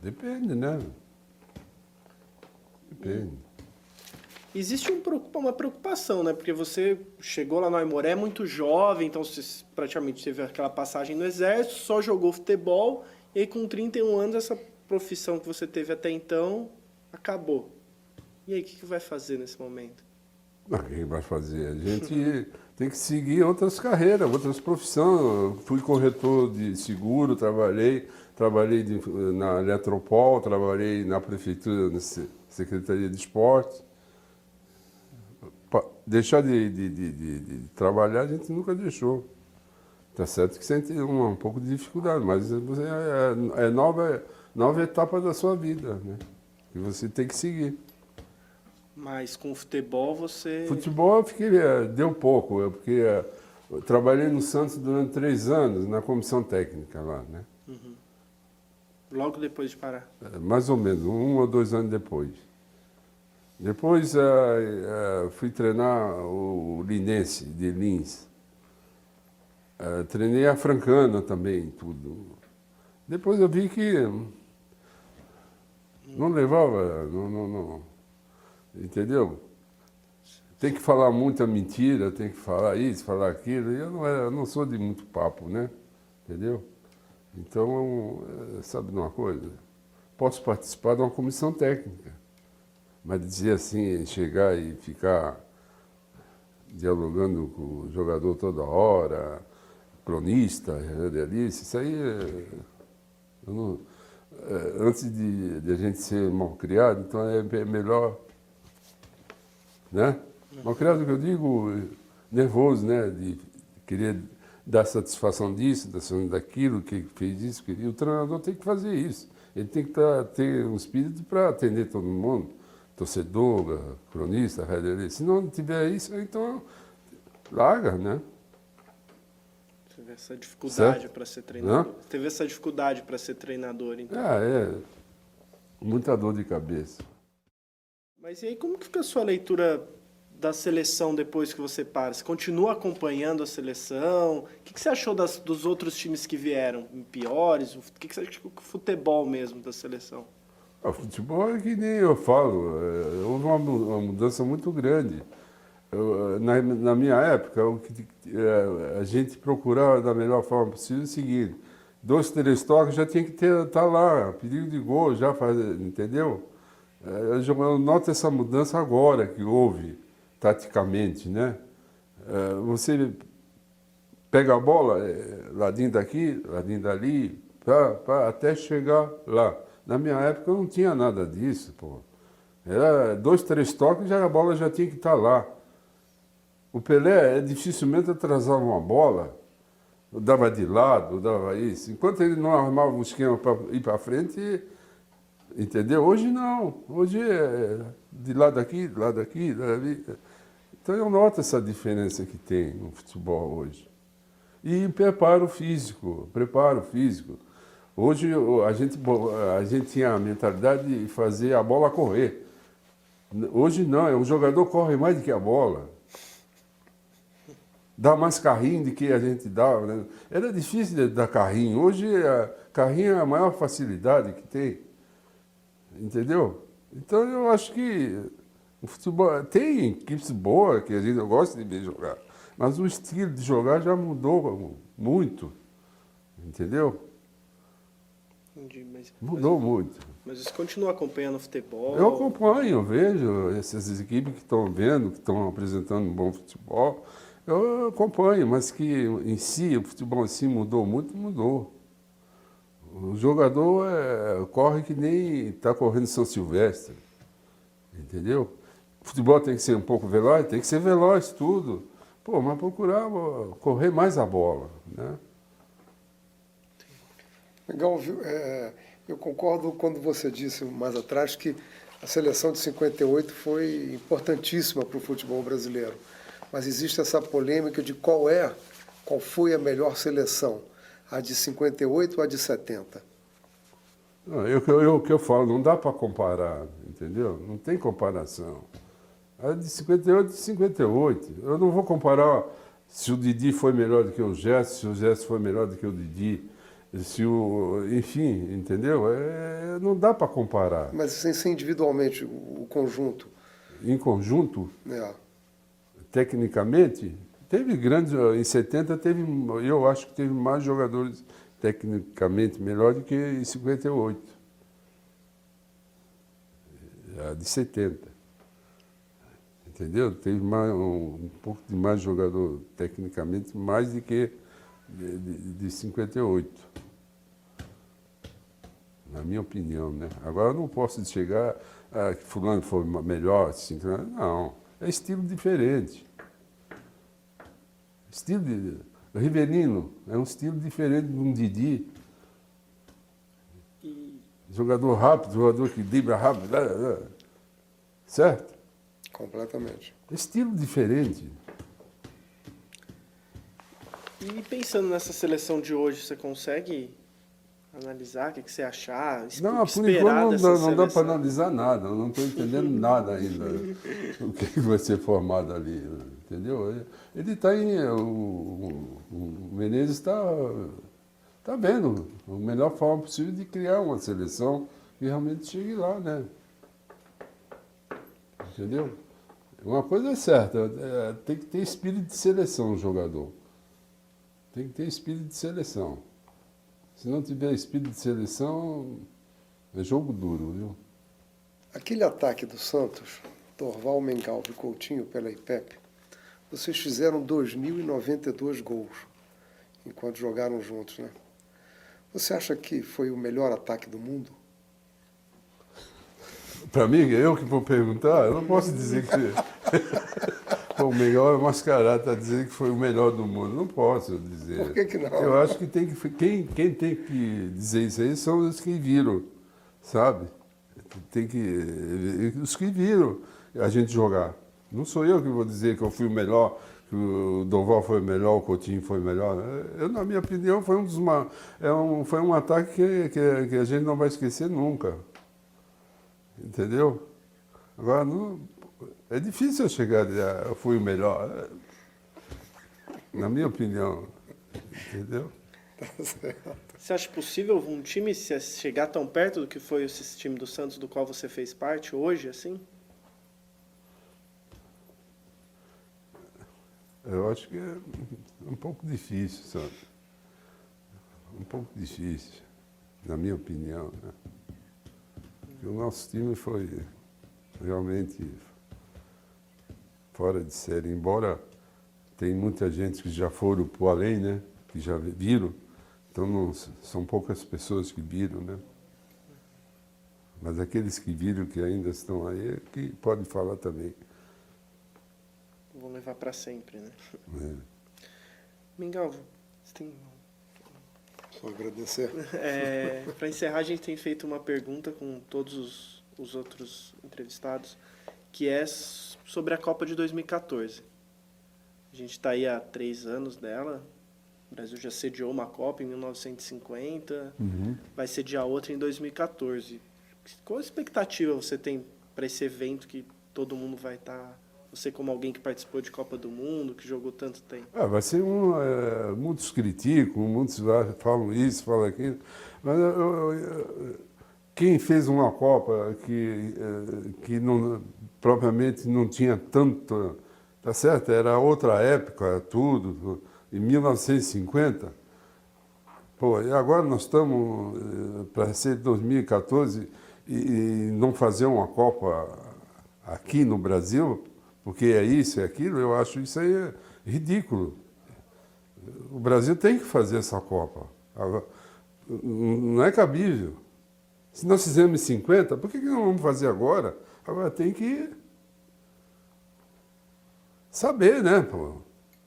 Depende, né? Depende. Existe uma preocupação, né? Porque você chegou lá no Aimoré muito jovem, então você praticamente teve aquela passagem no Exército, só jogou futebol, e aí com 31 anos essa profissão que você teve até então acabou. E aí, o que vai fazer nesse momento? O que vai fazer? A gente tem que seguir outras carreiras, outras profissões. Eu fui corretor de seguro, trabalhei na Eletropol, trabalhei na prefeitura, na Secretaria de Esporte. Deixar de trabalhar a gente nunca deixou. Tá certo que sente um pouco de dificuldade, mas é nova etapa da sua vida, né? Que você tem que seguir. Mas com o futebol você... Futebol eu fiquei, deu pouco, porque eu trabalhei no Santos durante 3 anos, na comissão técnica lá, né? Logo depois de parar. Mais ou menos, 1 ou 2 anos depois. Depois fui treinar o Linense, de Lins. Treinei a Francana também, tudo. Depois eu vi que não levava, não, entendeu? Tem que falar muita mentira, tem que falar isso, falar aquilo. E eu não sou de muito papo, né? Entendeu? Então, sabe de uma coisa? Posso participar de uma comissão técnica, mas dizer assim, chegar e ficar dialogando com o jogador toda hora, cronista, radialista, isso aí, antes de a gente ser mal criado, então é melhor, né? Mal criado que eu digo, nervoso, né? De querer dar satisfação disso, daquilo, que fez isso, e o treinador tem que fazer isso. Ele tem que ter um espírito para atender todo mundo, torcedor, cronista, radialista. Se não tiver isso, então larga, né? Teve essa dificuldade para ser treinador. Não? Teve essa dificuldade para ser treinador, então. Muita dor de cabeça. Mas e aí, como que fica a sua leitura da seleção depois que você para? Você continua acompanhando a seleção? O que você achou dos outros times que vieram? Piores? O que você achou do futebol mesmo da seleção? O futebol é que nem eu falo, houve uma mudança muito grande. Na minha época, a gente procurava da melhor forma possível o seguinte: 2, 3 toques já tinha que estar lá, perigo de gol, já entendeu? Eu noto essa mudança agora que houve, taticamente, né? Você pega a bola, ladinho daqui, ladinho dali, até chegar lá. Na minha época não tinha nada disso, pô. Era 2, 3 toques, a bola já tinha que estar lá. O Pelé dificilmente atrasava uma bola, dava de lado, dava isso. Enquanto ele não armava um esquema para ir para frente, entendeu? Hoje não. Hoje é de lado aqui, de lado aqui, de lado ali. Então eu noto essa diferença que tem no futebol hoje. E preparo físico. Hoje a gente tinha a mentalidade de fazer a bola correr. Hoje não, o jogador corre mais do que a bola. Dá mais carrinho do que a gente dava, né? Era difícil de dar carrinho. Hoje, carrinho é a maior facilidade que tem. Entendeu? Então, eu acho que o futebol... Tem equipes boas que a gente gosta de ver jogar, mas o estilo de jogar já mudou muito. Entendeu? Entendi, Mudou muito. Mas você continua acompanhando o futebol? Eu acompanho, eu vejo essas equipes que estão vendo, que estão apresentando um bom futebol. Eu acompanho, mas que em si, o futebol em si mudou muito, mudou. O jogador corre que nem está correndo São Silvestre, entendeu? O futebol tem que ser um pouco veloz, tem que ser veloz tudo. Pô, mas procurar correr mais a bola, né? Legal, viu? Eu concordo quando você disse mais atrás que a seleção de 58 foi importantíssima para o futebol brasileiro. Mas existe essa polêmica de qual foi a melhor seleção, a de 58 ou a de 70? O que eu falo, não dá para comparar, entendeu? Não tem comparação. A de 58 é de 58. Eu não vou comparar se o Didi foi melhor do que o Gerson, se o Gerson foi melhor do que o Didi, enfim, entendeu? Não dá para comparar. Mas sem ser individualmente, o conjunto. Em conjunto? Tecnicamente, teve grandes. Em 70 eu acho que teve mais jogadores tecnicamente melhor do que em 58. A de 70. Entendeu? Teve um pouco de mais jogador, tecnicamente, mais do que de 58. Na minha opinião, né? Agora eu não posso chegar que fulano foi melhor, assim, não. É estilo diferente. Estilo de Rivelino é um estilo diferente de um Didi. Jogador rápido, jogador que dribla rápido, certo? Completamente. Estilo diferente. E pensando nessa seleção de hoje, você consegue analisar o que você achar? Não, por Esperar enquanto dessa não dá para seleção? analisar nada, eu não estou entendendo nada ainda o que vai ser formado ali, entendeu? Ele está em. O Menezes está vendo a melhor forma possível de criar uma seleção que realmente chegue lá, né? Entendeu? Uma coisa é certa, tem que ter espírito de seleção o jogador. Tem que ter espírito de seleção. Se não tiver espírito de seleção, é jogo duro, viu? Aquele ataque do Santos, Dorval, Mengalvio e Coutinho pela IPEP, vocês fizeram 2.092 gols enquanto jogaram juntos, né? Você acha que foi o melhor ataque do mundo? Para mim, eu que vou perguntar, eu não posso dizer que o melhor é mascarado, está dizendo que foi o melhor do mundo. Não posso dizer. Por que não? Eu acho que quem tem que dizer isso aí são os que viram, sabe? Os que viram a gente jogar. Não sou eu que vou dizer que eu fui o melhor, que o Dorval foi o melhor, o Coutinho foi o melhor. Na minha opinião, foi foi um ataque que a gente não vai esquecer nunca. Entendeu? Agora, é difícil eu chegar a eu fui o melhor. Na minha opinião. Entendeu? Você acha possível um time chegar tão perto do que foi esse time do Santos, do qual você fez parte hoje, assim? Eu acho que é um pouco difícil, sabe? Um pouco difícil, na minha opinião, né? Porque o nosso time foi realmente fora de série, embora tem muita gente que já foram para o além, né? Que já viram, então são poucas pessoas que viram, né? Mas aqueles que viram, que ainda estão aí, que podem falar também. Vão levar para sempre, né? Né? Mengalvio, você tem... Só agradecer. Para encerrar, a gente tem feito uma pergunta com todos os outros entrevistados, que é sobre a Copa de 2014. A gente está aí há 3 anos dela. O Brasil já sediou uma Copa em 1950, vai sediar outra em 2014. Qual a expectativa você tem para esse evento que todo mundo vai estar... Você como alguém que participou de Copa do Mundo, que jogou tanto tempo? Vai ser muitos criticam, muitos falam isso, falam aquilo. Mas quem fez uma Copa que não, propriamente não tinha tanto... Tá certo? Era outra época, tudo. Em 1950. Pô, e agora nós estamos para ser 2014 e não fazer uma Copa aqui no Brasil, porque é isso, é aquilo, eu acho isso aí ridículo. O Brasil tem que fazer essa Copa. Agora, não é cabível. Se nós fizemos em 50, por que não vamos fazer agora? Agora tem que saber, né, pô?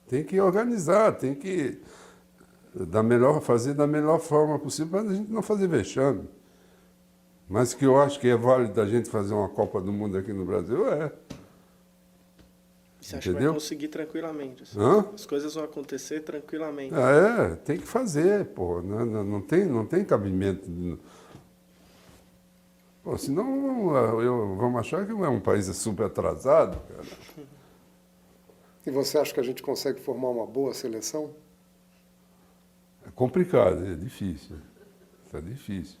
Tem que organizar, tem que fazer da melhor forma possível para a gente não fazer vexame. Mas que eu acho que é válido a gente fazer uma Copa do Mundo aqui no Brasil, Você acha que vai conseguir tranquilamente? Assim? As coisas vão acontecer tranquilamente. Tem que fazer, pô. Não tem cabimento. Pô, senão vamos achar que é um país super atrasado, cara. E você acha que a gente consegue formar uma boa seleção? É complicado, é difícil. Está difícil.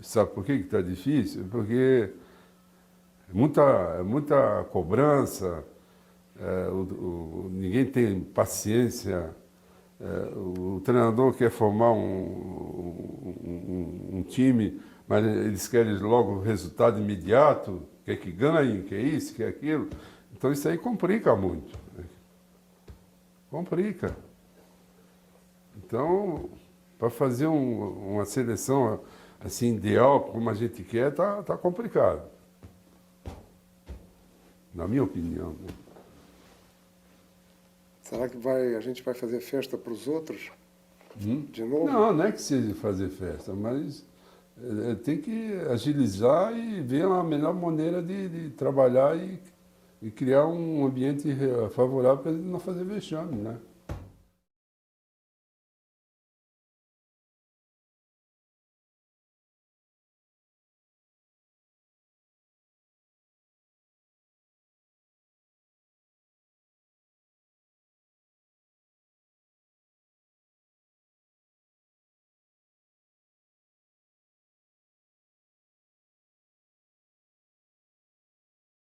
Sabe por que está difícil? Porque muita cobrança, ninguém tem paciência, o treinador quer formar um time, mas eles querem logo resultado imediato. quer que ganhe, quer isso, quer aquilo. Então isso aí complica muito. Né? Complica. Então, para fazer uma seleção assim ideal, como a gente quer, tá complicado. Na minha opinião. Né? Será que a gente vai fazer festa para os outros? De novo? Não é que seja fazer festa, mas tem que agilizar e ver a melhor maneira de trabalhar e criar um ambiente favorável para ele não fazer vexame, né?